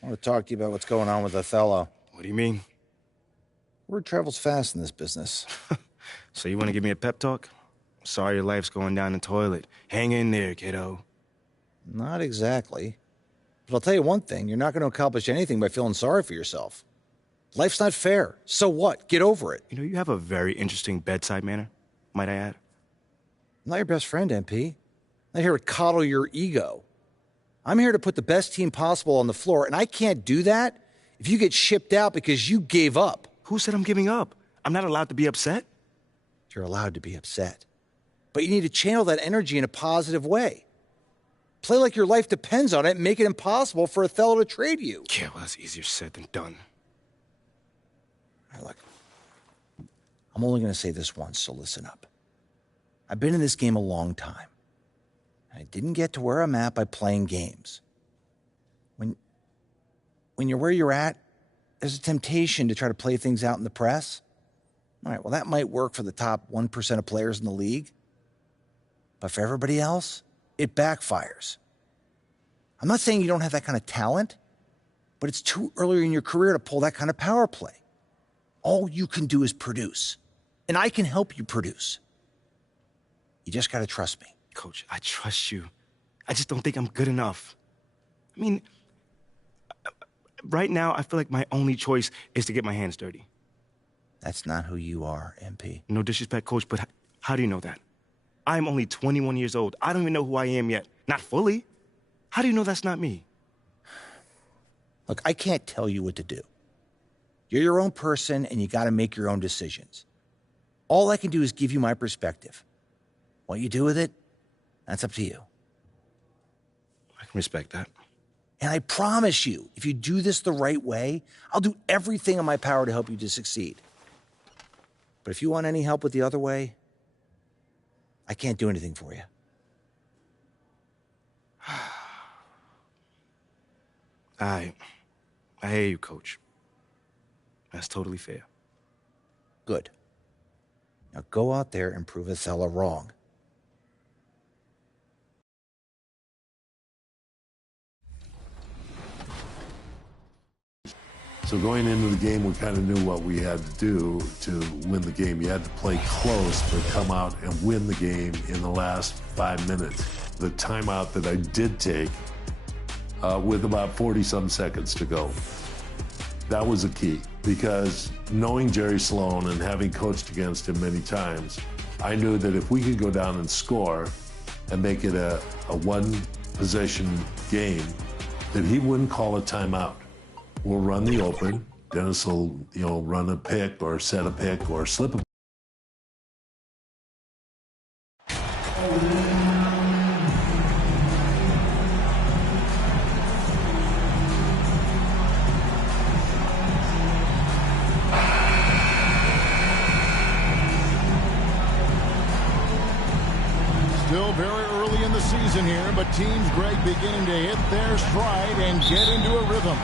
I want to talk to you about what's going on with Othello. What do you mean? Word travels fast in this business. So you want to give me a pep talk? Sorry your life's going down the toilet. Hang in there, kiddo. Not exactly. But I'll tell you one thing, you're not going to accomplish anything by feeling sorry for yourself. Life's not fair. So what? Get over it. You know, you have a very interesting bedside manner, might I add. I'm not your best friend, MP. I'm not here to coddle your ego. I'm here to put the best team possible on the floor, and I can't do that if you get shipped out because you gave up. Who said I'm giving up? I'm not allowed to be upset. You're allowed to be upset. But you need to channel that energy in a positive way. Play like your life depends on it and make it impossible for Othello to trade you. Yeah, well, that's easier said than done. All right, look, I'm only going to say this once, so listen up. I've been in this game a long time. I didn't get to where I'm at by playing games. When you're where you're at, there's a temptation to try to play things out in the press. All right, well, that might work for the top 1% of players in the league. But for everybody else, it backfires. I'm not saying you don't have that kind of talent, but it's too early in your career to pull that kind of power play. All you can do is produce, and I can help you produce. You just got to trust me. Coach, I trust you. I just don't think I'm good enough. I mean, right now, I feel like my only choice is to get my hands dirty. That's not who you are, MP. No disrespect, Coach, but how do you know that? I'm only 21 years old. I don't even know who I am yet. Not fully. How do you know that's not me? Look, I can't tell you what to do. You're your own person, and you got to make your own decisions. All I can do is give you my perspective. What you do with it, that's up to you. I can respect that. And I promise you, if you do this the right way, I'll do everything in my power to help you to succeed. But if you want any help with the other way, I can't do anything for you. I hear you, Coach. That's totally fair. Good. Now go out there and prove Othello wrong. So going into the game, we kind of knew what we had to do to win the game. You had to play close, but come out and win the game in the last 5 minutes. The timeout that I did take with about 40-some seconds to go, that was a key, because knowing Jerry Sloan and having coached against him many times, I knew that if we could go down and score and make it a one-possession game, that he wouldn't call a timeout. We'll run the open. Dennis will, run a pick or set a pick or slip a Still very early in the season here, but teams, Greg, beginning to hit their stride and get into a rhythm.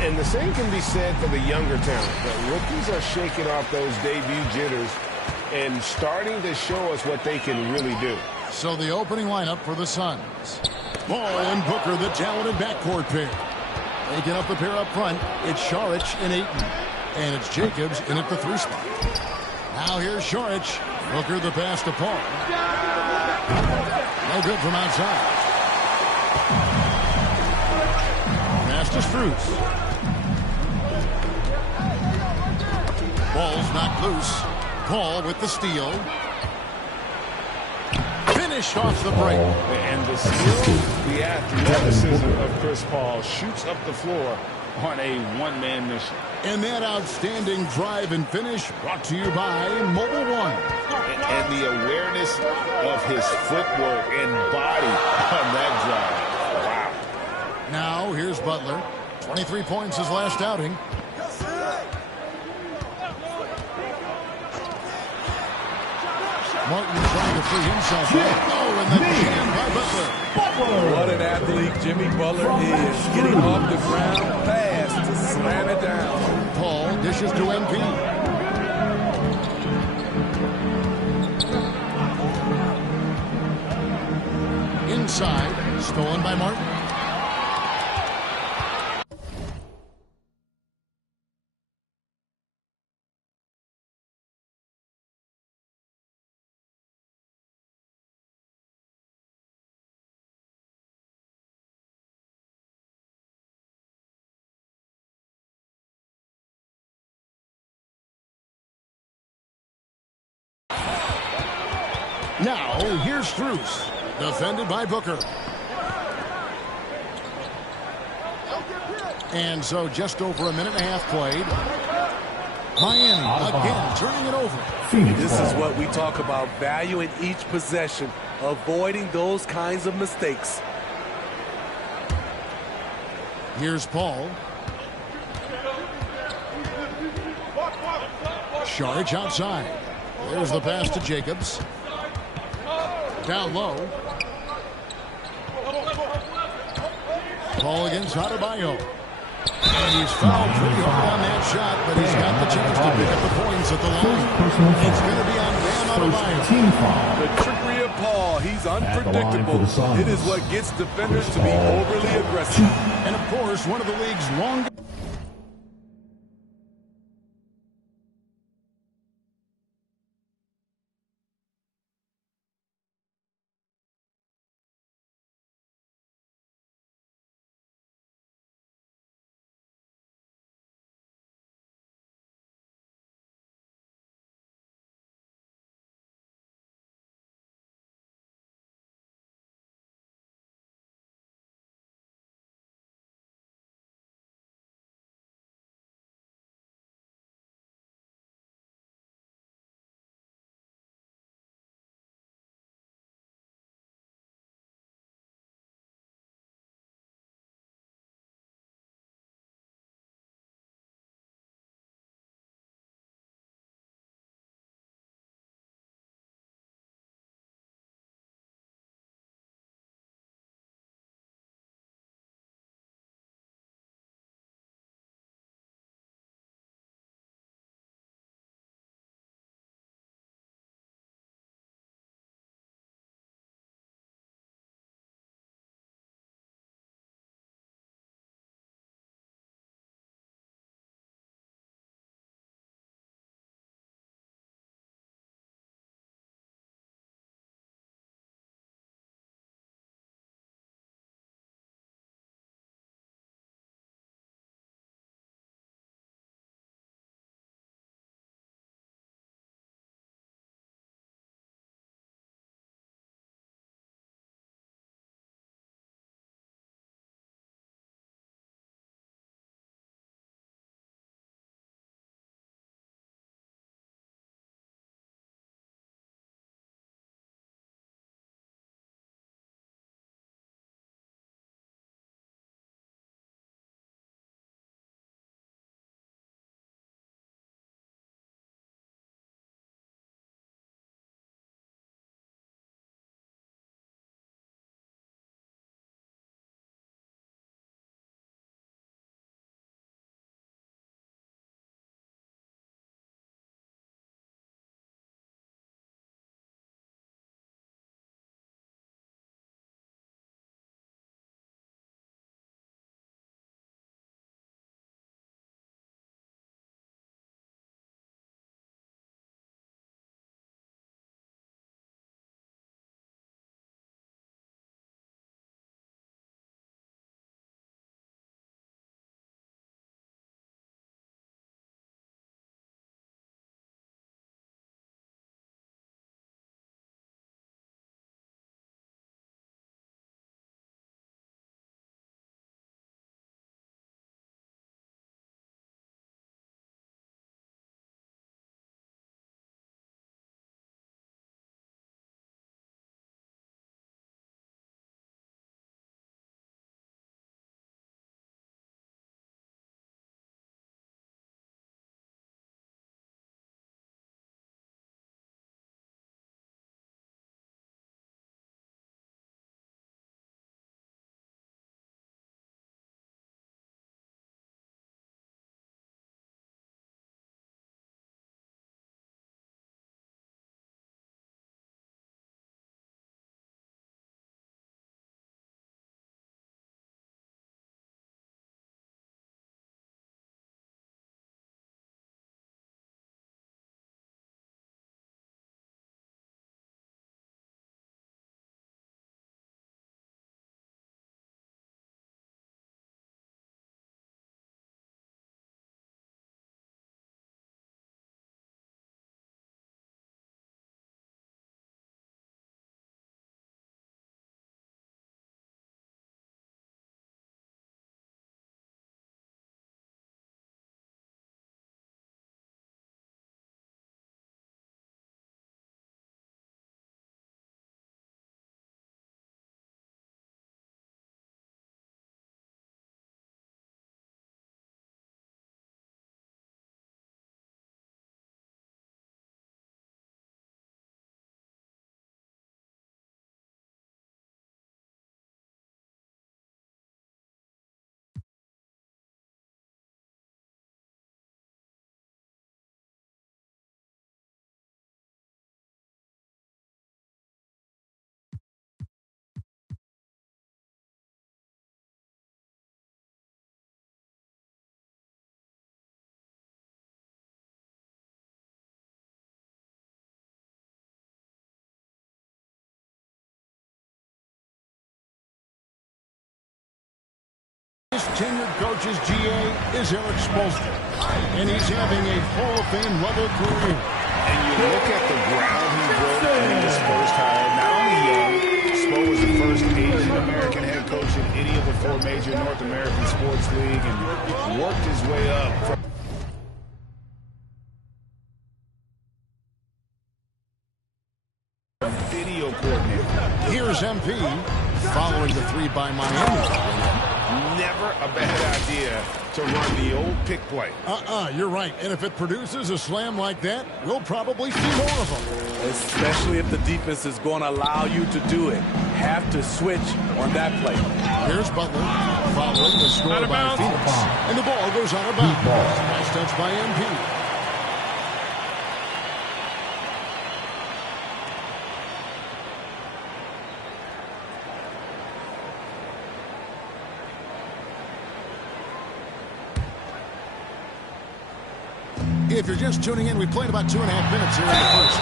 And the same can be said for the younger talent. The rookies are shaking off those debut jitters and starting to show us what they can really do. So the opening lineup for the Suns. Ball and Booker, the talented backcourt pair. Making up the pair up front, it's Saric and Ayton. And it's Jacobs in at the 3 spot. Now here's Saric. Booker the pass to Paul. No good from outside. Pass to Strus. Ball's knocked loose. Paul with the steal. Finish off the break. And the skill, the athleticism of Chris Paul shoots up the floor on a one-man mission. And that outstanding drive and finish brought to you by Mobile One. And the awareness of his footwork and body on that drive. Wow. Now here's Butler. 23 points his last outing. Martin trying to free himself. Oh, and then jammed by Butler. What an athlete Jimmy Butler is. Getting off the ground fast to slam it down. Paul dishes to MP. Inside, stolen by Martin. Now, here's Strus. Defended by Booker. And so just over a minute and a half played. Miami again turning it over. This is what we talk about, valuing each possession, avoiding those kinds of mistakes. Here's Paul. Saric outside. There's the pass to Jacobs. Down low. Paul against Adebayo. And he's fouled pretty hard on that shot, but he's got the chance to pick up the points at the line. It's going to be on Bam Adebayo. The trickery of Paul, he's unpredictable. It is what gets defenders to be overly aggressive. And, of course, one of the league's longest. tenured coaches, GA, is Eric Spoelstra. And he's having a Hall of Fame level career. And you look at the ground he broke in his first hire. Not only young, Spo was the first Asian-American head coach in any of the 4 major North American sports league and worked his way up from video coordinator. Here's MP following the 3 by Miami. Never a bad idea to run the old pick play. You're right. And if it produces a slam like that, we'll probably see more of them. Especially if the defense is going to allow you to do it. Have to switch on that play. Here's Butler following the score by Phoenix. And the ball goes out of bounds. Nice touch by MP. If you're just tuning in, we played about 2.5 minutes here in the first.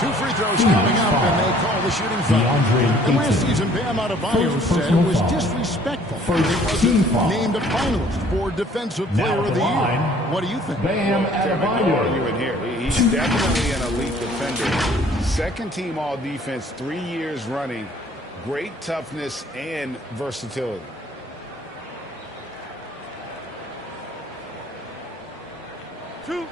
2 free throws coming up, and they call the shooting foul. And last season, Bam Adebayo said it was disrespectful because he named a finalist for Defensive Player of the Year. What do you think? Bam Adebayo. Here. He's definitely an elite defender. Second team all defense 3 years running. Great toughness and versatility. Two.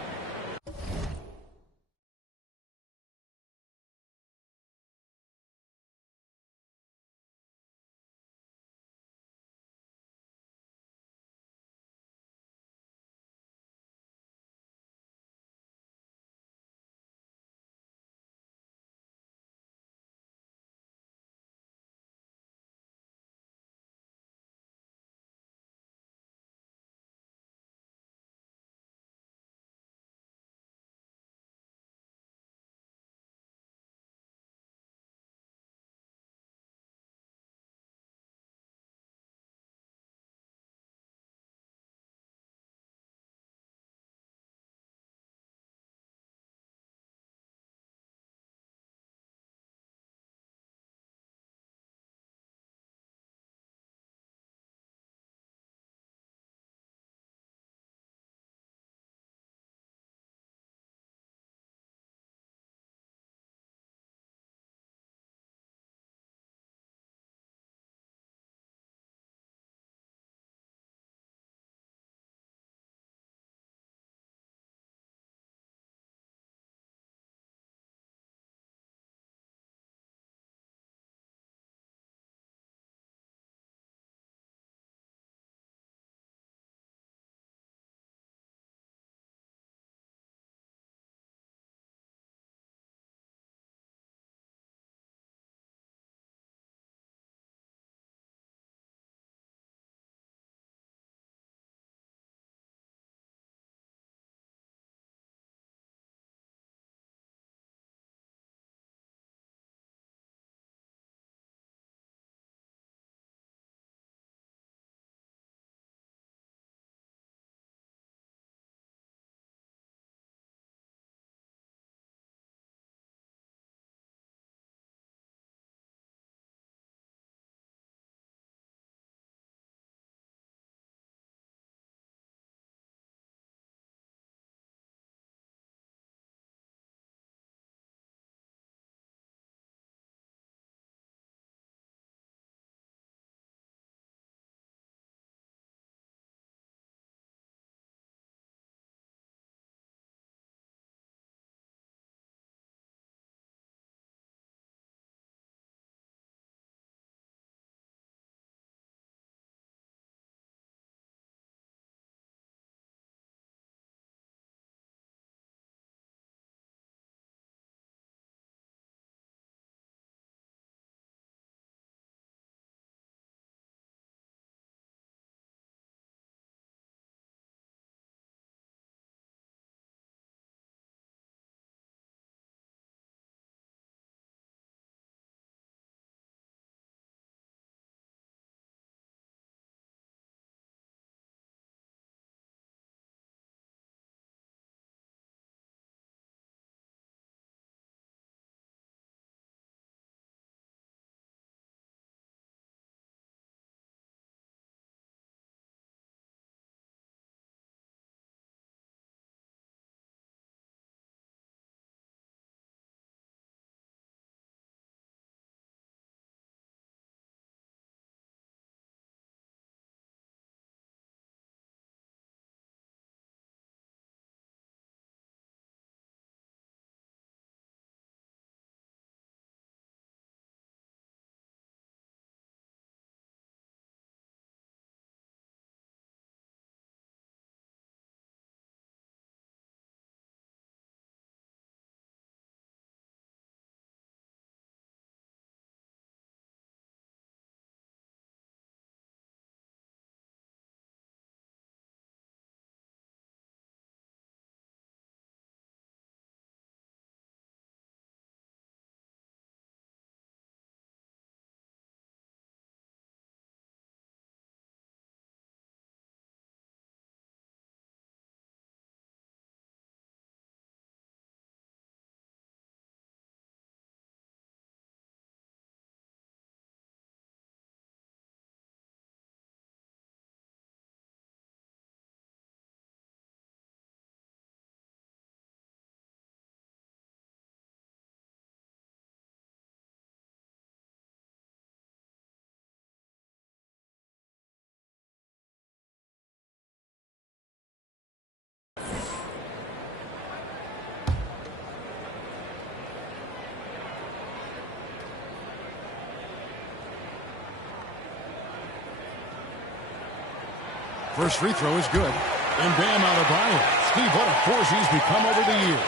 First free throw is good. And Bam Adebayo. Steve, what a force he's become over the years.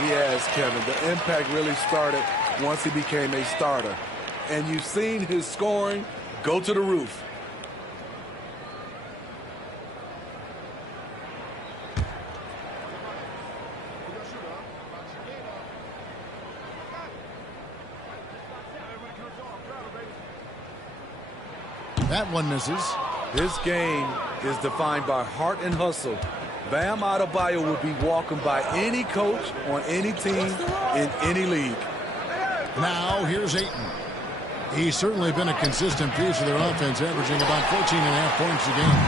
He has, Kevin. The impact really started once he became a starter. And you've seen his scoring go to the roof. That one misses. This game is defined by heart and hustle. Bam Adebayo will be walking by any coach on any team in any league. Now here's Ayton. He's certainly been a consistent piece of their offense, averaging about 14.5 points a game.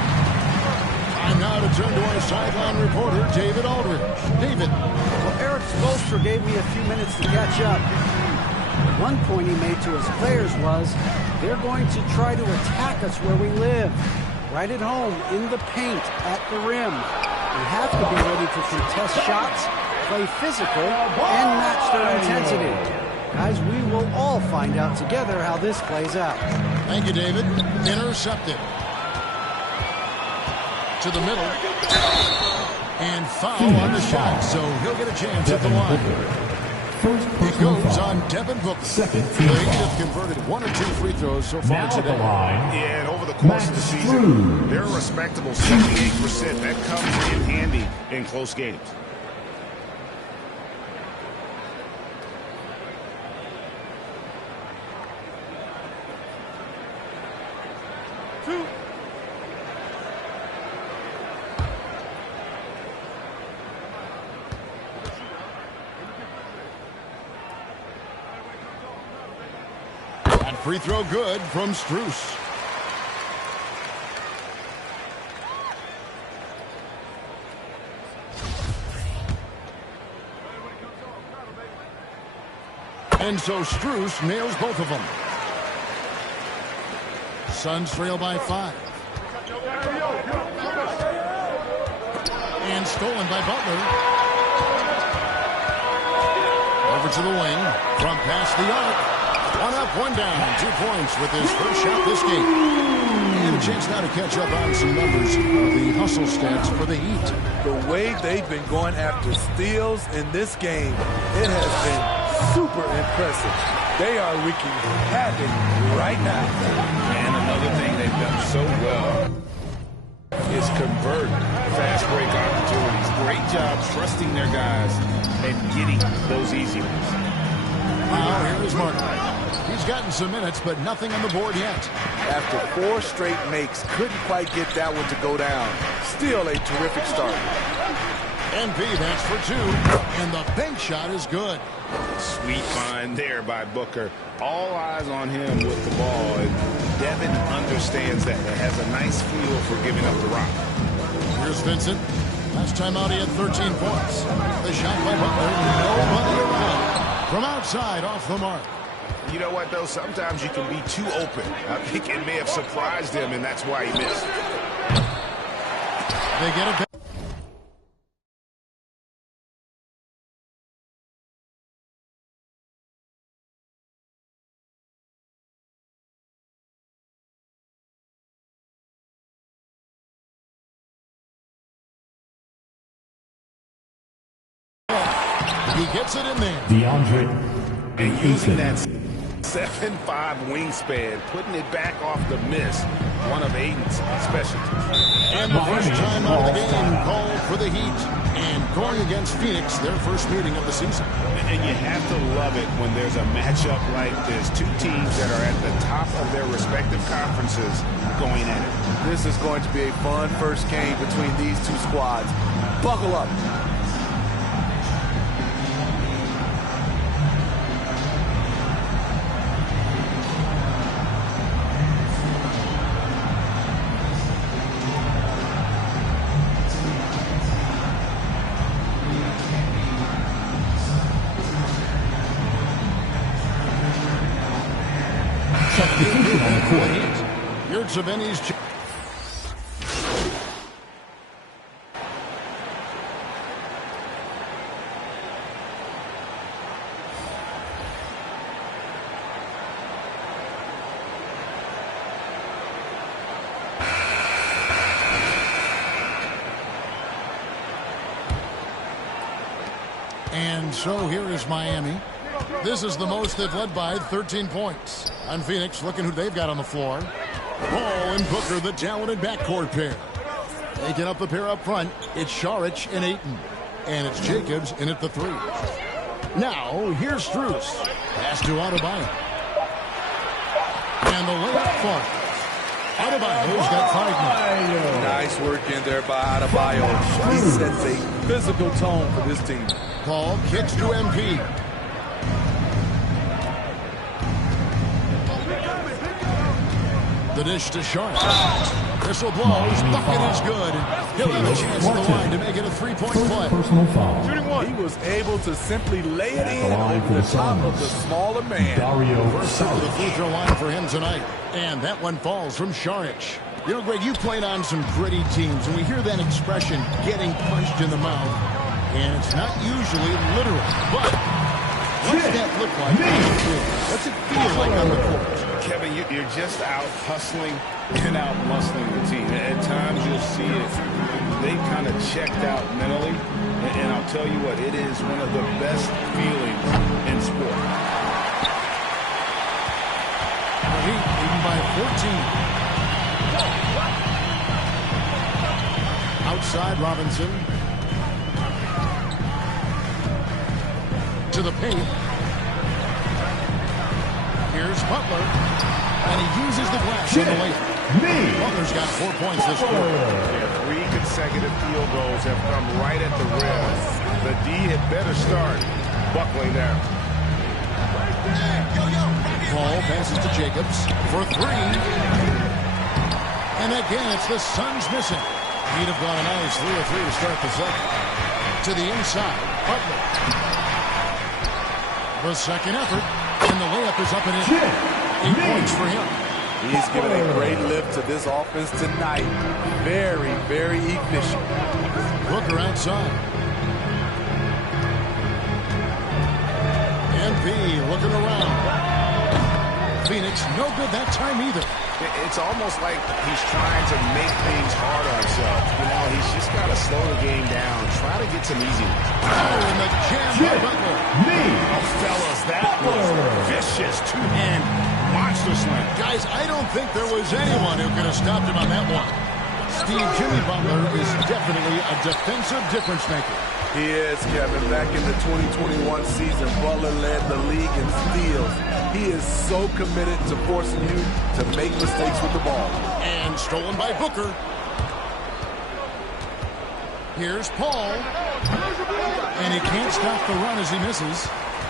Time now to turn to our sideline reporter, David Aldridge. David. Well, Eric Spoelstra gave me a few minutes to catch up. One point he made to his players was, they're going to try to attack us where we live. Right at home, in the paint, at the rim. We have to be ready to contest shots, play physical, and match their intensity. Guys, we will all find out together how this plays out. Thank you, David. Intercepted. To the middle. And foul on the shot, so he'll get a chance at the line. It goes on Devin Booker. The Heat have converted 1 or 2 free throws so far today. Yeah, and over the course of the season, they're a respectable 78%. That comes in handy in close games. Free throw good from Strus. And so Strus nails both of them. Suns trail by 5. And stolen by Butler. Over to the wing. From past the arc. 1 up, 1 down. 2 points with his first shot this game. And a chance now to catch up on some numbers of the hustle stats for the Heat. The way they've been going after steals in this game, it has been super impressive. They are wreaking havoc right now. And another thing they've done so well is convert fast break opportunities. Great job trusting their guys and getting those easy ones. Now here is Martin. He's gotten some minutes, but nothing on the board yet. After 4 straight makes, couldn't quite get that one to go down. Still a terrific start. NP, that's for 2. And the bank shot is good. Sweet find there by Booker. All eyes on him with the ball. And Devin understands that and has a nice feel for giving up the rock. Here's Vincent. Last time out, he had 13 points. The shot by Butler. Nobody around. From outside, off the mark. You know what, though? Sometimes you can be too open. I think it may have surprised him, and that's why he missed. They get it back. He gets it in there. DeAndre. And using that 7'5" wingspan, putting it back off the miss, one of Ayton's specialties. And the first time out of the game called for the Heat. And going against Phoenix, their first meeting of the season. And you have to love it when there's a matchup like this. 2 teams that are at the top of their respective conferences going at it. This is going to be a fun first game between these 2 squads. Buckle up. Yurtseven's And so here is Miami. This is the most they've led by, 13 points. On Phoenix, looking who they've got on the floor. Paul and Booker, the talented backcourt pair. Taking up the pair up front, it's Saric and Ayton. And it's Jacobs in at the 3. Now, here's Strus. Pass to Adebayo. And the layup falls. Adebayo's got 5 now. Nice work in there by Adebayo. He sets a physical tone for this team. Paul kicks to MP. The dish to Sharp. Whistle blows. Bucket is good. He'll have a chance at the line to make it a 3-point play. Personal foul. Shooting one. He was able to simply lay it in over the top of the smaller man. First to the free throw line for him tonight. And that one falls from Saric. You know, Greg, you played on some gritty teams, and we hear that expression, getting punched in the mouth. And it's not usually literal, but what's that look like? What's it feel like on the court? Kevin, you're just out hustling and out muscling the team. At times you'll see it. They kind of checked out mentally. And I'll tell you what, it is one of the best feelings in sport. Heat leading by 14. Outside Robinson. To the paint. Here's Butler. And he uses the glass on the layup. Butler's got 4 points this quarter. 3 consecutive field goals have come right at the rim. The D had better start buckling there. Paul passes to Jacobs for 3. And again, it's the Suns missing. He'd have gone a nice 3 of 3 to start the second. To the inside, Butler. The second effort. And the layup is up and in. 8 points for him. He's given a great lift to this offense tonight. Very, very efficient. Booker outside. MP looking around. Phoenix no good that time either. It's almost like he's trying to make things hard on himself. You know, he's just got to slow the game down. Try to get some easy ones. Oh, and the jam by Butler. Oh, fellas, that was vicious. Two-hand monster slam. Guys, I don't think there was anyone who could have stopped him on that one. Steve, Jimmy Butler is definitely a defensive difference maker. He is, Kevin. Back in the 2021 season, Butler led the league in steals. He is so committed to forcing you to make mistakes with the ball. And stolen by Booker. Here's Paul. And he can't stop the run as he misses.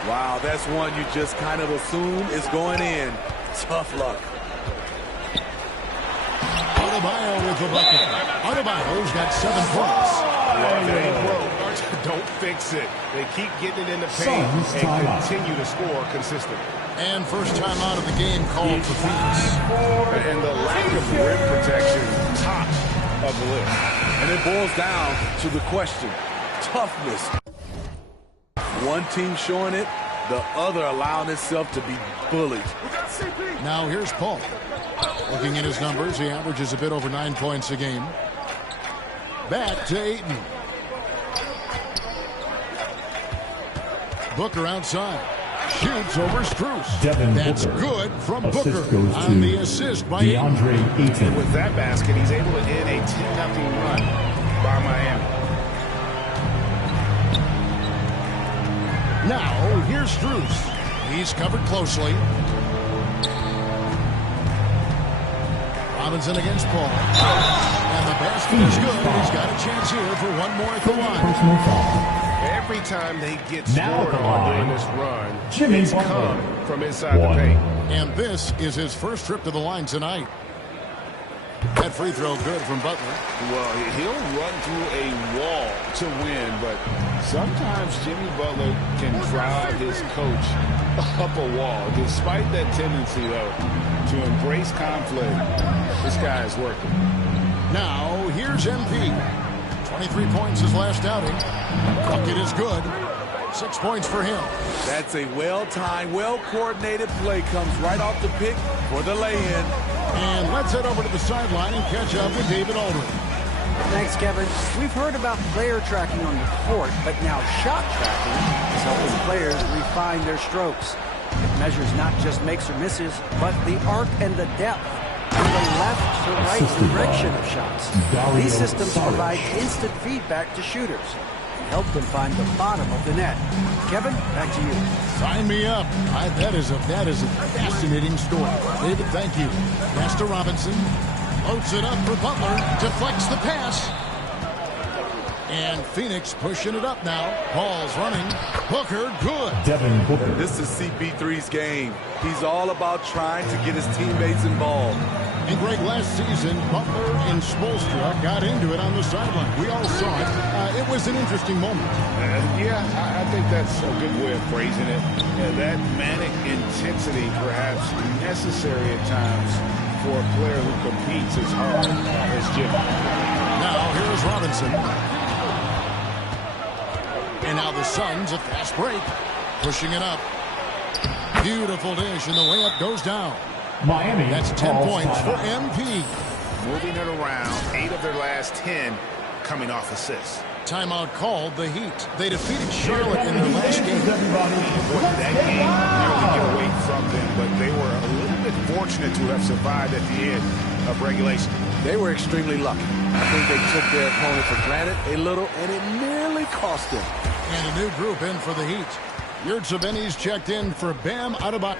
Wow, that's one you just kind of assume is going in. Tough luck. Adebayo with the bucket. Adebayo's got 7 points. Well, they broke. Don't fix it. They keep getting it in the paint and continue to score consistently. And first time out of the game called for Phoenix. And the lack of rim protection, top of the list. And it boils down to the question, toughness. One team showing it, the other allowing itself to be bullied. Now here's Paul. Looking at his numbers, he averages a bit over 9 points a game. Back to Ayton. Booker outside. Shoots over Strus. That's Booker. good from Assist Booker goes on to the assist by DeAndre Ayton. And with that basket, he's able to end a 10-0 run by Miami. Now, here's Strus. He's covered closely. Robinson against Paul. And the basket is good. He's got a chance here for one more at the line. Personal foul. Every time they get Now scored at the on line, during this run, Jimmy it's Butler. come from inside the paint. And this is his first trip to the line tonight. That free throw good from Butler. Well, he'll run through a wall to win, but sometimes Jimmy Butler can drive his coach up a wall. Despite that tendency, though, to embrace conflict, this guy is working. Now, here's MP. 23 points his last outing. Bucket is good. 6 points for him. That's a well-timed, well-coordinated play. Comes right off the pick for the lay-in. And let's head over to the sideline and catch up with David Aldridge. Thanks, Kevin. We've heard about player tracking on the court, but now shot tracking is helping players refine their strokes. It measures not just makes or misses, but the arc and the depth, and the left to right direction of shots. These systems provide instant feedback to shooters and help them find the bottom of the net. Kevin, back to you. Sign me up. That is a fascinating story. David, thank you. Pass to Robinson. Loads it up for Butler. Deflects the pass. And Phoenix pushing it up now. Ball's running. Booker, good. Devin Booker. This is CP3's game. He's all about trying to get his teammates involved. And Greg, last season, Butler and Spoelstra got into it on the sideline. We all saw it. It was an interesting moment. Yeah, I think that's a good way of phrasing it. That manic intensity, perhaps necessary at times for a player who competes as hard as Jimmy. Now, here's Robinson. And now the Suns, a fast break. Pushing it up. Beautiful dish, and the layup goes down. Miami. That's 10 points for MP. Moving it around, 8 of their last 10 coming off assists. Timeout called the Heat. They defeated Charlotte in their last game. That game nearly get away from them, but they were a little bit fortunate to have survived at the end of regulation. They were extremely lucky. I think they took their opponent for granted a little, and it nearly cost them. And a new group in for the Heat. Yurtseven Benny's checked in for Bam Adebayo.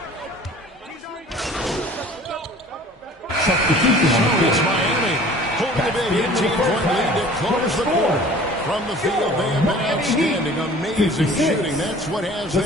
It's Miami holding a big 18-point lead to close the quarter. From the field, they have been outstanding, amazing shooting. That's what has them.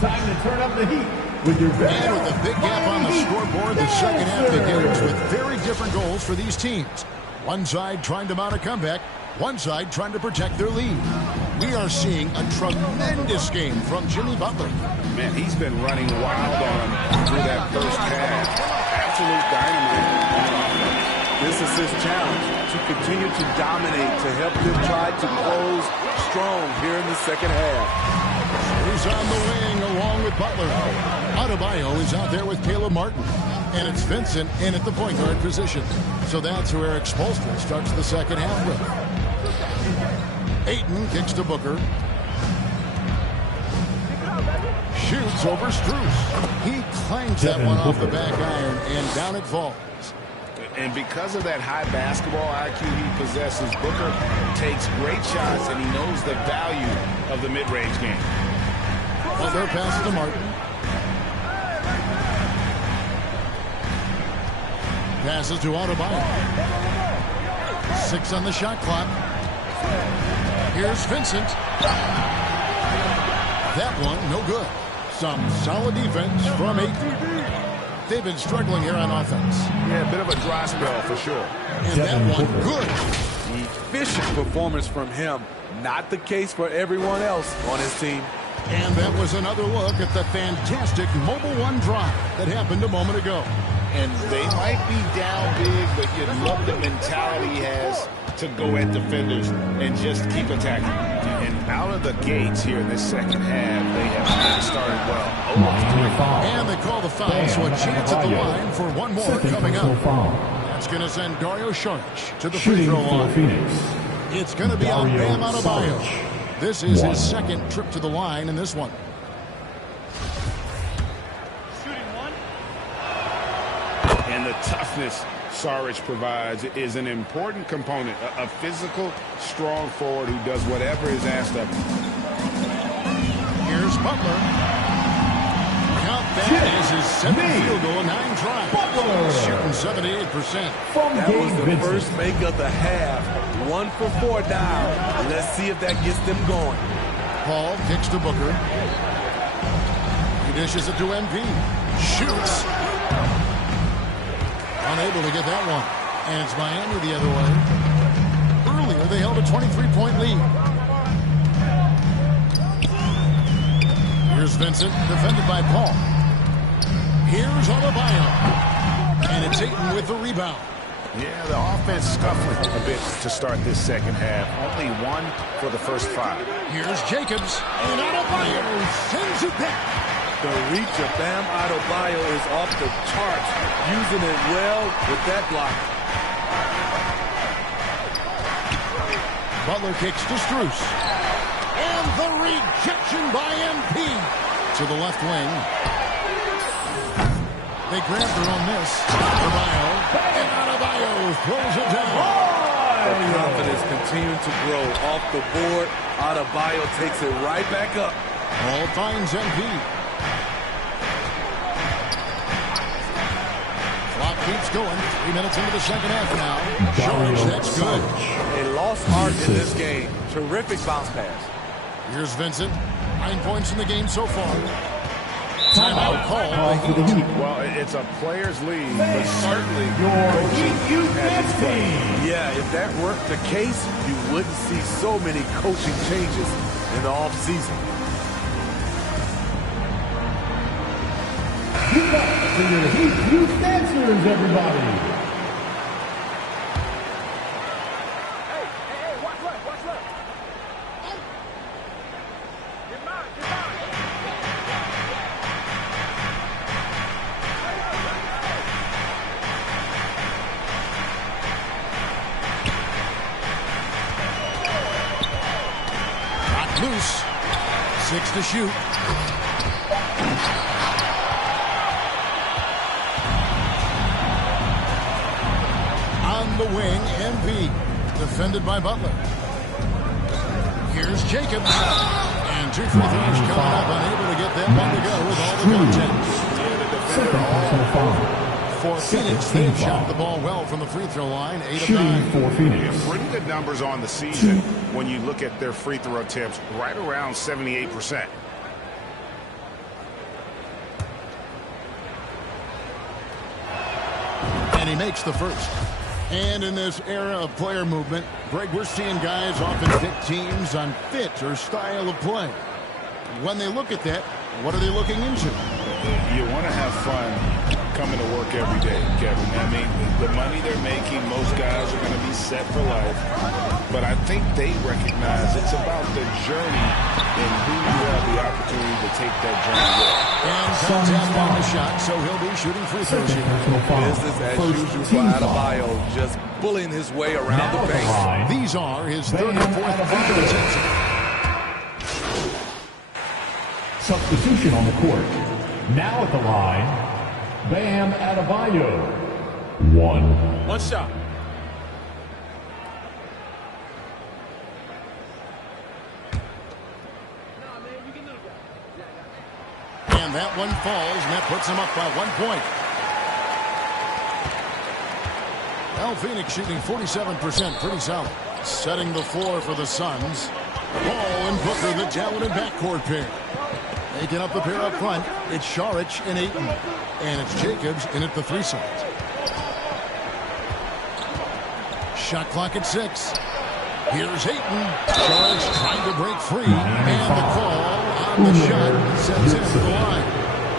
Time to turn up the heat with your best. And with a big gap on the scoreboard, the second half begins with very different goals for these teams. One side trying to mount a comeback, one side trying to protect their lead. We are seeing a tremendous game from Jimmy Butler. Man, he's been running wild on him through that first half. Absolute dynamite. This is his challenge, to continue to dominate, to help them try to close strong here in the second half. Who's on the wing along with Butler? Adebayo is out there with Caleb Martin. And it's Vincent in at the point guard position. So that's who Eric Spoelstra starts the second half with. Ayton kicks to Booker. Shoots over Strus. He clangs that one off the back iron, and down it falls. And because of that high basketball IQ he possesses, Booker takes great shots, and he knows the value of the mid-range game. Butler passes to Martin. Passes to Adebayo. 6 on the shot clock. Here's Vincent. That one, no good. Some solid defense from Ayton. They've been struggling here on offense. Yeah, a bit of a dry spell for sure. And that one, good. Efficient performance from him. Not the case for everyone else on his team. And that was another look at the fantastic Mobile One drive that happened a moment ago. And they might be down big, but you love the mentality he has to go at defenders and just keep attacking. And out of the gates here in this second half, they have not started well. And they call the foul, so a chance at the line for one more coming up. That's going to send Dario Saric to the free throw line. It's going to be on Bam Adebayo. This is his second trip to the line in this one. And the toughness Saric provides is an important component. A physical, strong forward who does whatever is asked of him. Here's Butler. Count that as his 7th field goal, 9 tries. Shooting 78%. That was the first make of the half. 1 for 4 down. Let's see if that gets them going. Paul kicks to Booker. He dishes it to MP. Shoots. Unable to get that one. And it's Miami the other way. Earlier, they held a 23-point lead. Here's Vincent, defended by Paul. Here's Adebayo. And it's Ayton with the rebound. Yeah, the offense scuffling a bit to start this second half. Only 1 for the first 5. Here's Jacobs. And Adebayo sends it back. The reach of Bam Adebayo is off the charts, using it well with that block. Butler kicks to Strus. And the rejection by MP to the left wing. They grab their own miss. Adebayo. And Adebayo throws it down. The confidence continuing to grow off the board. Adebayo takes it right back up. Ball finds MP. Keeps going. 3 minutes into the second half now. George, that's good. A lost art in this game. Terrific bounce pass. Here's Vincent. 9 points in the game so far. Timeout call for the Heat. Well, it's a player's league, but certainly coaching has its place. Yeah, if that weren't the case, you wouldn't see so many coaching changes in the offseason. For your Heat Youth Dancers, everybody. Hey, watch left. Get mine. Got loose. 6 to shoot. The wing, MP, defended by Butler. Here's Jacobs. And 2 free throws coming up, unable to get that one to go with all the contact. For Phoenix, they've shot the ball well from the free throw line, 8 of 9. For Phoenix. Pretty good numbers on the season when you look at their free throw attempts, right around 78%. he makes the first. And in this era of player movement, Greg, we're seeing guys often pick teams on fit or style of play. When they look at that, what are they looking into? You want to have fun coming to work every day, Kevin. I mean, the money they're making, most guys are going to be set for life. But I think they recognize it's about the journey and who you have the opportunity to take that journey with. And contact on the shot, so he'll be shooting free throws here. Business as usual for Adebayo, just bullying his way around the base. These are his 34th points. Substitution on the court. Now at the line, Bam Adebayo. One shot. And that one falls, and that puts him up by 1 point. Now Phoenix shooting 47%, pretty solid. Setting the floor for the Suns. Ball and Booker, the talented backcourt pair. Making up the pair up front, it's Šarić and Ayton. And it's Jacobs in at the 3 side. Shot clock at 6. Here's Ayton. Šarić trying to break free. And the call on the shot sends him to the line.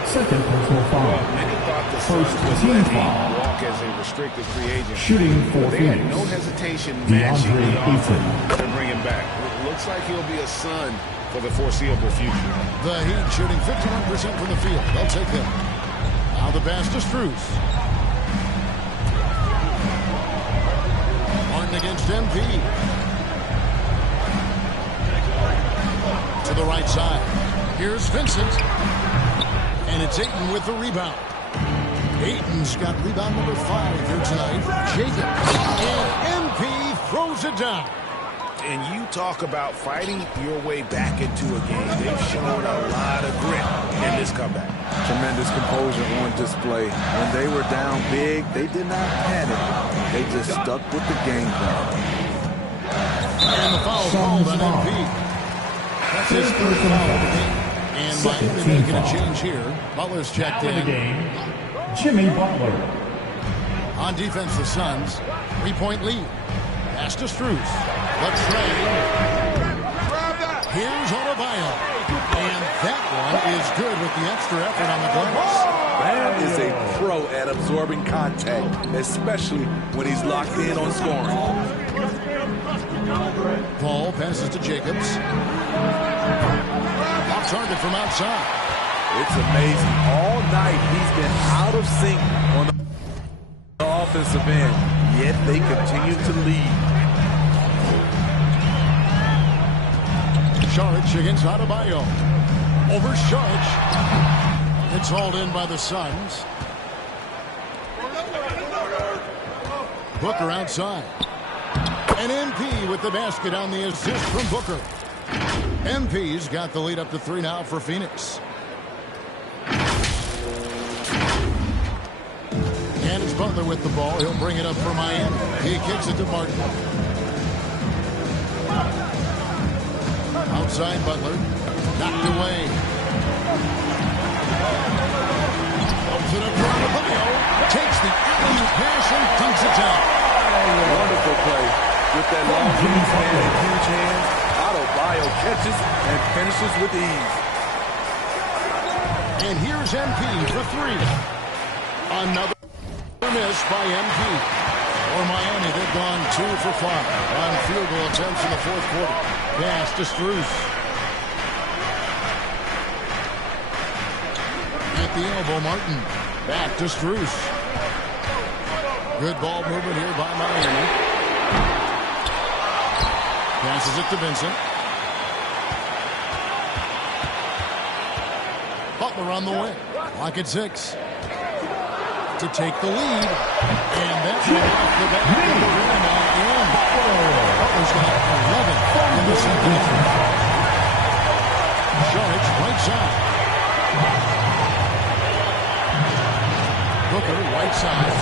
Second personal foul. Many thought the Suns would let him walk as a restricted free agent. Shooting for they Phoenix. had no hesitation matching the offer DeAndre to bring him back. It looks like he'll be a Sun for the foreseeable future. The Heat shooting 51% from the field. They'll take that. Now the pass to Strus. Martin against MP. To the right side. Here's Vincent. And it's Ayton with the rebound. Ayton's got rebound number 5 here tonight. Jacobs. And MP throws it down. And you talk about fighting your way back into a game. They've shown a lot of grit in this comeback. Tremendous composure on display. When they were down big, they did not panic. They just stuck with the game plan. And the foul called on MP. That's his third foul of the game. And Miami making a change here. Butler's checked in. The game, Jimmy Butler. On defense, the Suns. 3-point lead. Pass to Strus. Let's try. Here's Adebayo. And that one is good with the extra effort on the glass. Bam is a pro at absorbing contact, especially when he's locked in on scoring. Paul passes to Jacobs. Off target from outside. It's amazing. All night he's been out of sync on the offensive end, yet they continue to lead. Šarić against Adebayo. Over Šarić. It's hauled in by the Suns. Booker outside. And MP with the basket on the assist from Booker. MP's got the lead up to 3 now for Phoenix. And it's Butler with the ball. He'll bring it up for Miami. He kicks it to Martin. Outside Butler. Knocked away. Holds it up for Adebayo. Takes the alley-oop pass and dunks it down. Wonderful play. With that long release man and huge hands, Adebayo catches and finishes with ease. And here's MP for 3. Another miss by MP. For Miami, they've gone 2 for 5 on field goal attempts in the 4th quarter. Pass to Strus. At the elbow, Martin. Back to Strus. Good ball movement here by Miami. Passes it to Vincent. Butler on the wing. Clock at 6. To take the lead. And that's right off the back of the rim at the end. Butler's got 11 in the second half. Šarić right side. Booker right side.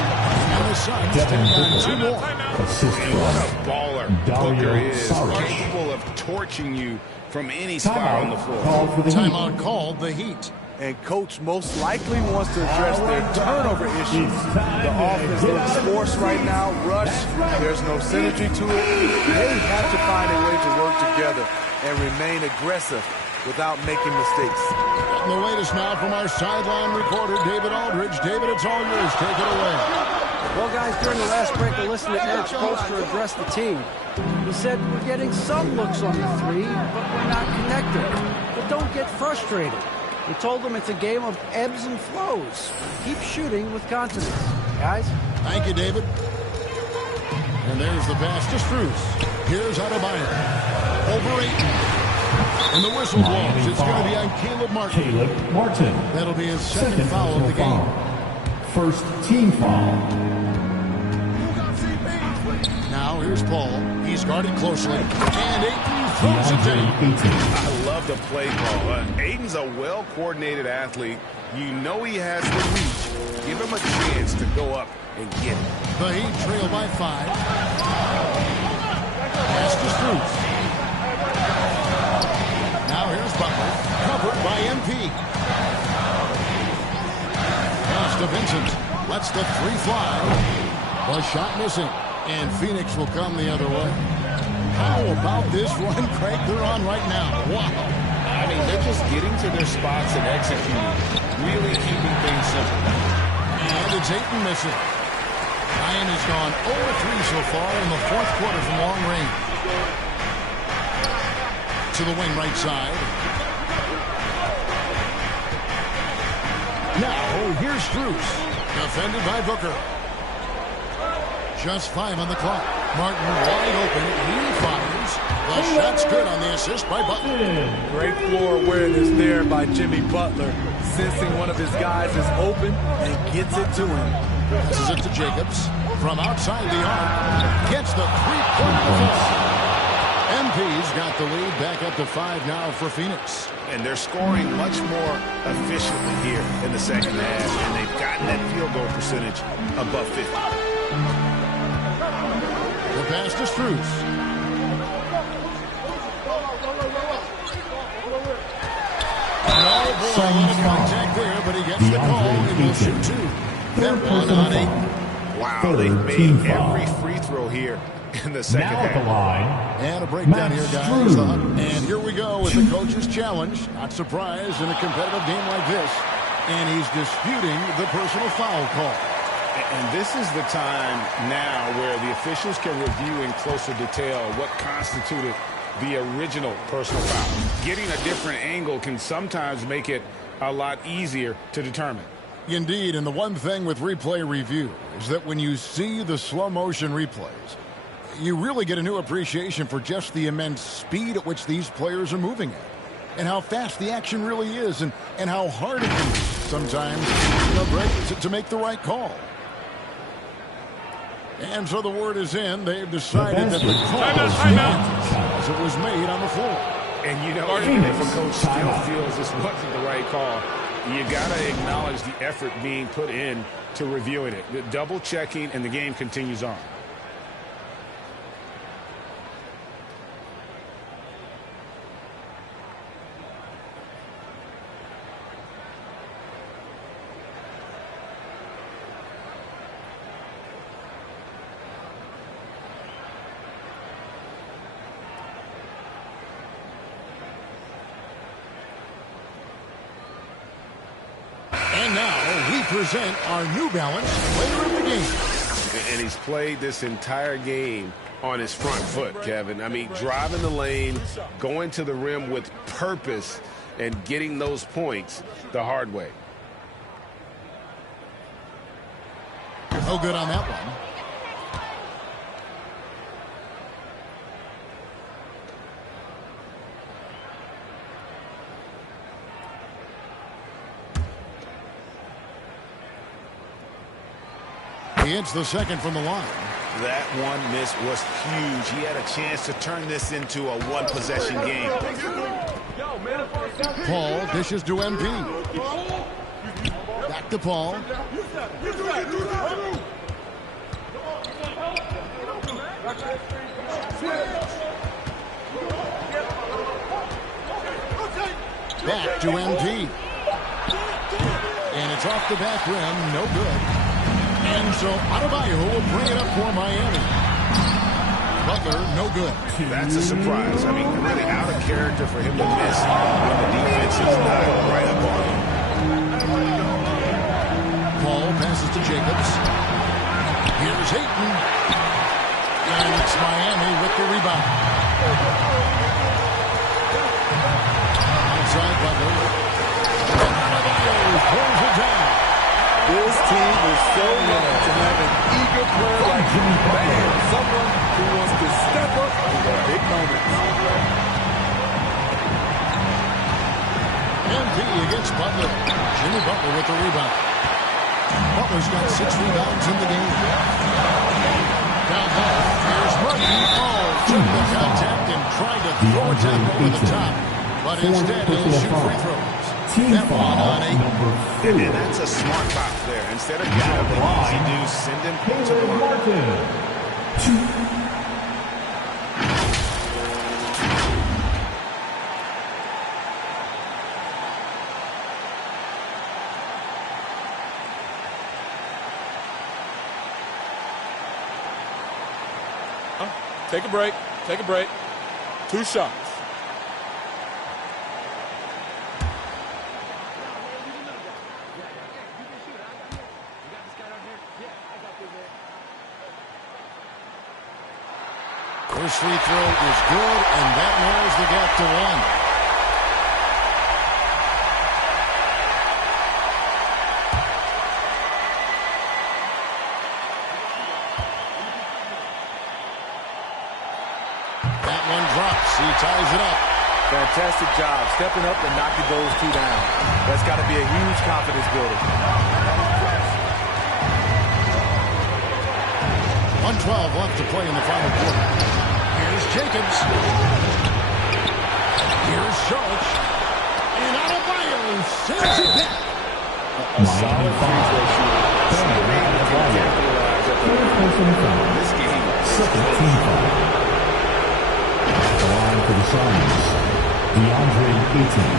And the Suns take on 2 more. And what a baller Booker is. Capable of torching you from any spot on the floor. Timeout called the Heat. and Coach most likely wants to address their turnover issues. The offense looks forced right now, rushed. There's no synergy to it. They have to find a way to work together and remain aggressive without making mistakes. Getting the latest now from our sideline reporter, David Aldridge. David, it's all yours. Take it away. Well, guys, during the last break, I listened to Eric Spoelstra address the team. He said, we're getting some looks on the three, but we're not connected. But don't get frustrated. He told them it's a game of ebbs and flows. Keep shooting with confidence. Guys? Thank you, David. And there's the pass to Strus. Here's Adebayo. Over 8. And the whistle blows. It's going to be on Caleb Martin. Caleb Martin. That'll be his second foul of the game. First team foul. Now here's Paul. He's guarded closely. And Ayton throws it down. I love the play call. Ayton's a well-coordinated athlete. You know he has the reach. Give him a chance to go up and get it. The Heat trail by 5. Pass to Strus. Now here's Butler. Covered by MP. Pass to Vincent. Lets the 3 fly. The shot missing. And Phoenix will come the other way. How about this run, Craig, they're on right now? Wow. I mean, they're just getting to their spots and executing. Really keeping things simple. And it's Ayton missing. Miami's gone 0-3 so far in the 4th quarter from long range. To the wing right side. Now, here's Strus. Defended by Booker. Just 5 on the clock. Martin wide open. He fires. The shot's good on the assist by Butler. Great floor awareness there by Jimmy Butler. Sensing one of his guys is open and gets it to him. Passes it to Jacobs. From outside the arc. Gets the 3-point defense. MP's got the lead back up to 5 now for Phoenix. And they're scoring much more efficiently here in the second half. And they've gotten that field goal percentage above 50. The pass to Strus. No boy, contact there, but he gets the call and will shoot 2. That one on 8. Wow, they made every free throw here in the second half. Now at the line. And a breakdown here, guys. And here we go with the coach's challenge. Not surprised in a competitive game like this. And he's disputing the personal foul call. And this is the time now where the officials can review in closer detail what constituted the original personal foul. Getting a different angle can sometimes make it a lot easier to determine. Indeed, and the one thing with replay review is that when you see the slow motion replays, you really get a new appreciation for just the immense speed at which these players are moving at. And how fast the action really is, and how hard it can be sometimes to make the right call. And so the word is in. They've decided that the call stands as it was made on the floor. And you know, even if a coach still feels this wasn't the right call, you got to acknowledge the effort being put in to reviewing it. The double checking, and the game continues on. And now we present our New Balance player of the game. And he's played this entire game on his front foot, Kevin. I mean, driving the lane, going to the rim with purpose, and getting those points the hard way. No good on that one. He hits the second from the line. That one miss was huge. He had a chance to turn this into a one-possession game. Paul dishes to MP. Back to Paul. Back to MP. It's off the back rim. No good. And so Adebayo will bring it up for Miami. Butler, no good. That's a surprise. I mean, really out of character for him to miss when the defense is not right up on him. Paul passes to Jacobs. Here's Ayton. And it's Miami with the rebound. Outside Butler. And Adebayo pulls it down. This team is so lucky to have an eager player like Jimmy Butler, someone who wants to step up in the big moments. MP against Butler. Jimmy Butler with the rebound. Butler's got 6 rebounds in the game. Down low, here's Martin. Oh, took the contact and tried to throw it down over the top. But instead, he'll shoot free throws. That one on 8. And that's a smart foul there. Instead of giving up the easy deuce, send him to the line. Take a break. Take a break. 2 shots. First free throw is good, and that narrows the gap to 1. That one drops. He ties it up. Fantastic job stepping up and knocking those 2 down. That's got to be a huge confidence builder. 1:12 left to play in the final quarter. Here's Jacobs. Here's Saric. And Adebayo sends it back. A solid free throw shooter. This game is the line for the Suns, DeAndre Ayton.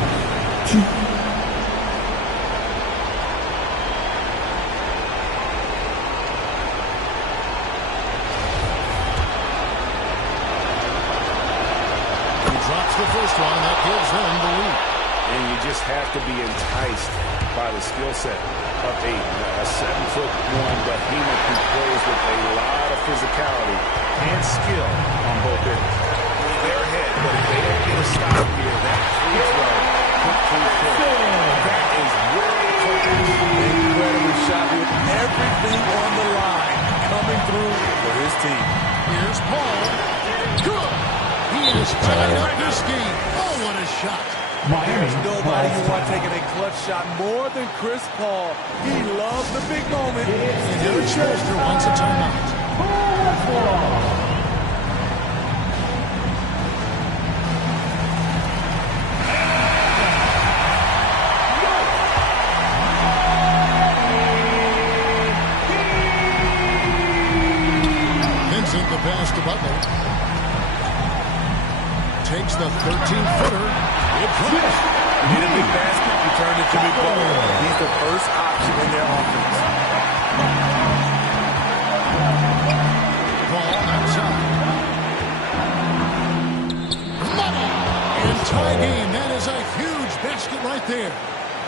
He drops the first one. That gives them the lead. And you just have to be enticed by the skill set of Ayton. A 7'1" behemoth who plays with a lot of physicality and skill on both ends. They're ahead, but if they don't get a stop here, that free throw could prove fair. That is really incredible shot with everything on the line coming through for his team. Here's Paul. Good. He is tied up this game. Oh, what a shot. There's nobody who wants taking a clutch shot more than Chris Paul. He loves the big moment. And Eric Spoelstra wants a timeout. The pass to Butler. Takes the 13-footer. It drops. You need a big basket, you turn to Jimmy Butler. He's the first option in their offense. Ball outside. Money. And tie game. That is a huge basket right there.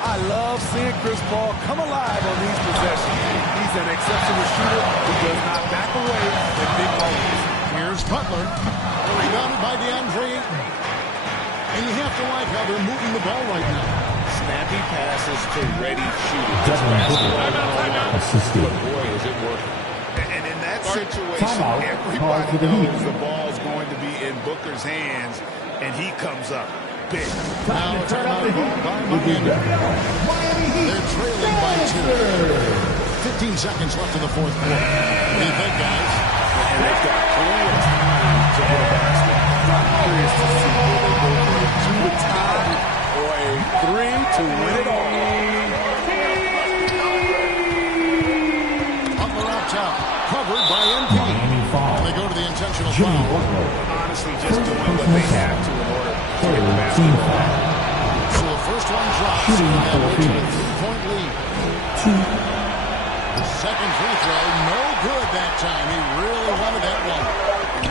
I love seeing Chris Paul come alive on these possessions. He's an exceptional shooter who does not back away in big moments. Here's Butler. Rebounded by DeAndre Ayton. And you have to like how they're moving the ball right now. Snappy passes to ready shooters. But boy, is it working. And in that situation, everybody knows the ball's going to be in Booker's hands, and he comes up big. Now a timeout by Miami. They're trailing by 2. 15 seconds left in the fourth quarter. What do you think, guys? And they've got plenty of time to get a basket. I'm curious to see whether they go for a 2 to tie or a 3 to win it all. Butler out top, covered by MP. And they go to the intentional foul. Honestly, just doing what they have to in order to get the basket. So the first one drops, and that makes it a 3-point lead. The second free throw, no good that time. He really wanted that one.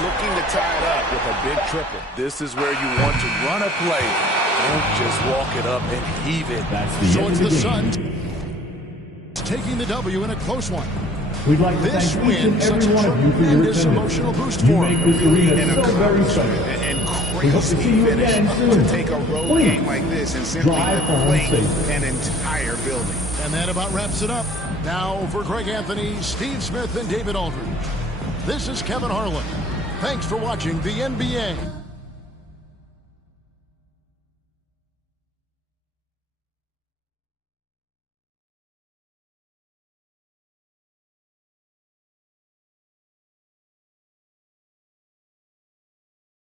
Looking to tie it up with a big triple. This is where you want to run a play. Don't just walk it up and heave it. So it's the Suns taking the W in a close one. We'd like to This thank each win and such every a one of you for your tremendous attendance. emotional boost You for make him. this arena And so very special. And We hope to see crazy you finish again to soon. take a road Please, game like this and simply drive home inflate safe. an entire building. And that about wraps it up. Now for Greg Anthony, Steve Smith, and David Aldridge. This is Kevin Harlan. Thanks for watching the NBA.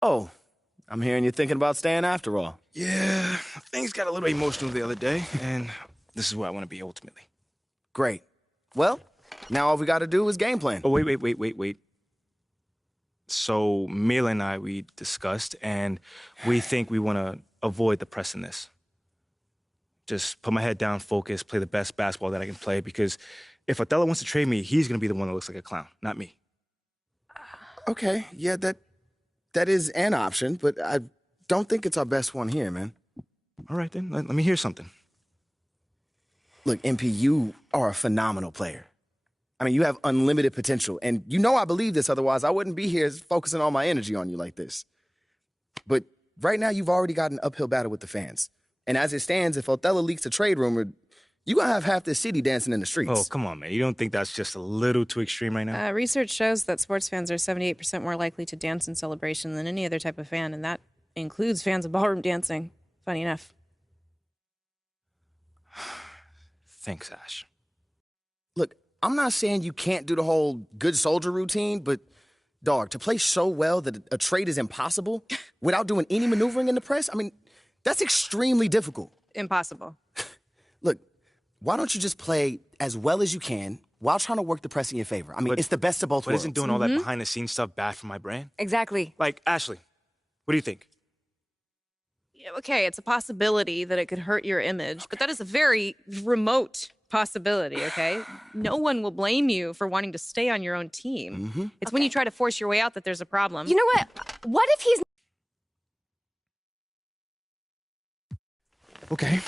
Oh, I'm hearing you're thinking about staying after all. Yeah, things got a little emotional the other day, and this is where I want to be ultimately. Great. Well, now all we got to do is game plan. Oh, wait. So, Mila and I, we discussed, and we think we want to avoid the press in this. Just put my head down, focus, play the best basketball that I can play, because if Othello wants to trade me, he's going to be the one that looks like a clown, not me. Okay, yeah, that is an option, but I don't think it's our best one here, man. All right, then. Let me hear something. Look, MP, you are a phenomenal player. I mean, you have unlimited potential, and you know I believe this, otherwise I wouldn't be here focusing all my energy on you like this. But right now, you've already got an uphill battle with the fans. And as it stands, if Othello leaks a trade rumor, you're going to have half the city dancing in the streets. Oh, come on, man. You don't think that's just a little too extreme right now? Research shows that sports fans are 78% more likely to dance in celebration than any other type of fan, and that includes fans of ballroom dancing. Funny enough. Thanks, Ash. Look, I'm not saying you can't do the whole good soldier routine, but, dog, to play so well that a trade is impossible without doing any maneuvering in the press, I mean, that's extremely difficult. Impossible. Look, why don't you just play as well as you can while trying to work the press in your favor? I mean, it's the best of both worlds. But isn't doing all that behind-the-scenes stuff bad for my brand? Exactly. Like, Ashley, what do you think? Okay, it's a possibility that it could hurt your image, but that is a very remote possibility, okay? No one will blame you for wanting to stay on your own team. It's when you try to force your way out that there's a problem. You know what? What if he's... Okay.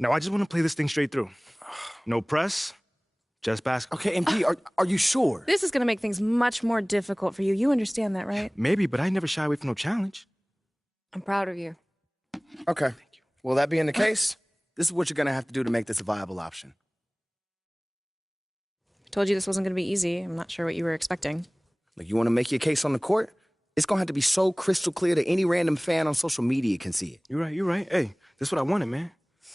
Now, I just want to play this thing straight through. No press, just basketball. Okay, MP, are you sure? This is going to make things much more difficult for you. You understand that, right? Maybe, but I never shy away from no challenge. I'm proud of you. Okay. Thank you. Well, that being the case, this is what you're going to have to do to make this a viable option. I told you this wasn't going to be easy. I'm not sure what you were expecting. Like, you want to make your case on the court? It's going to have to be so crystal clear that any random fan on social media can see it. You're right. Hey, this is what I wanted, man.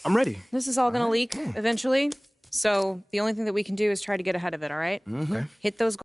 I'm ready. This is all going to leak eventually. So the only thing that we can do is try to get ahead of it, all right? Okay. Hit those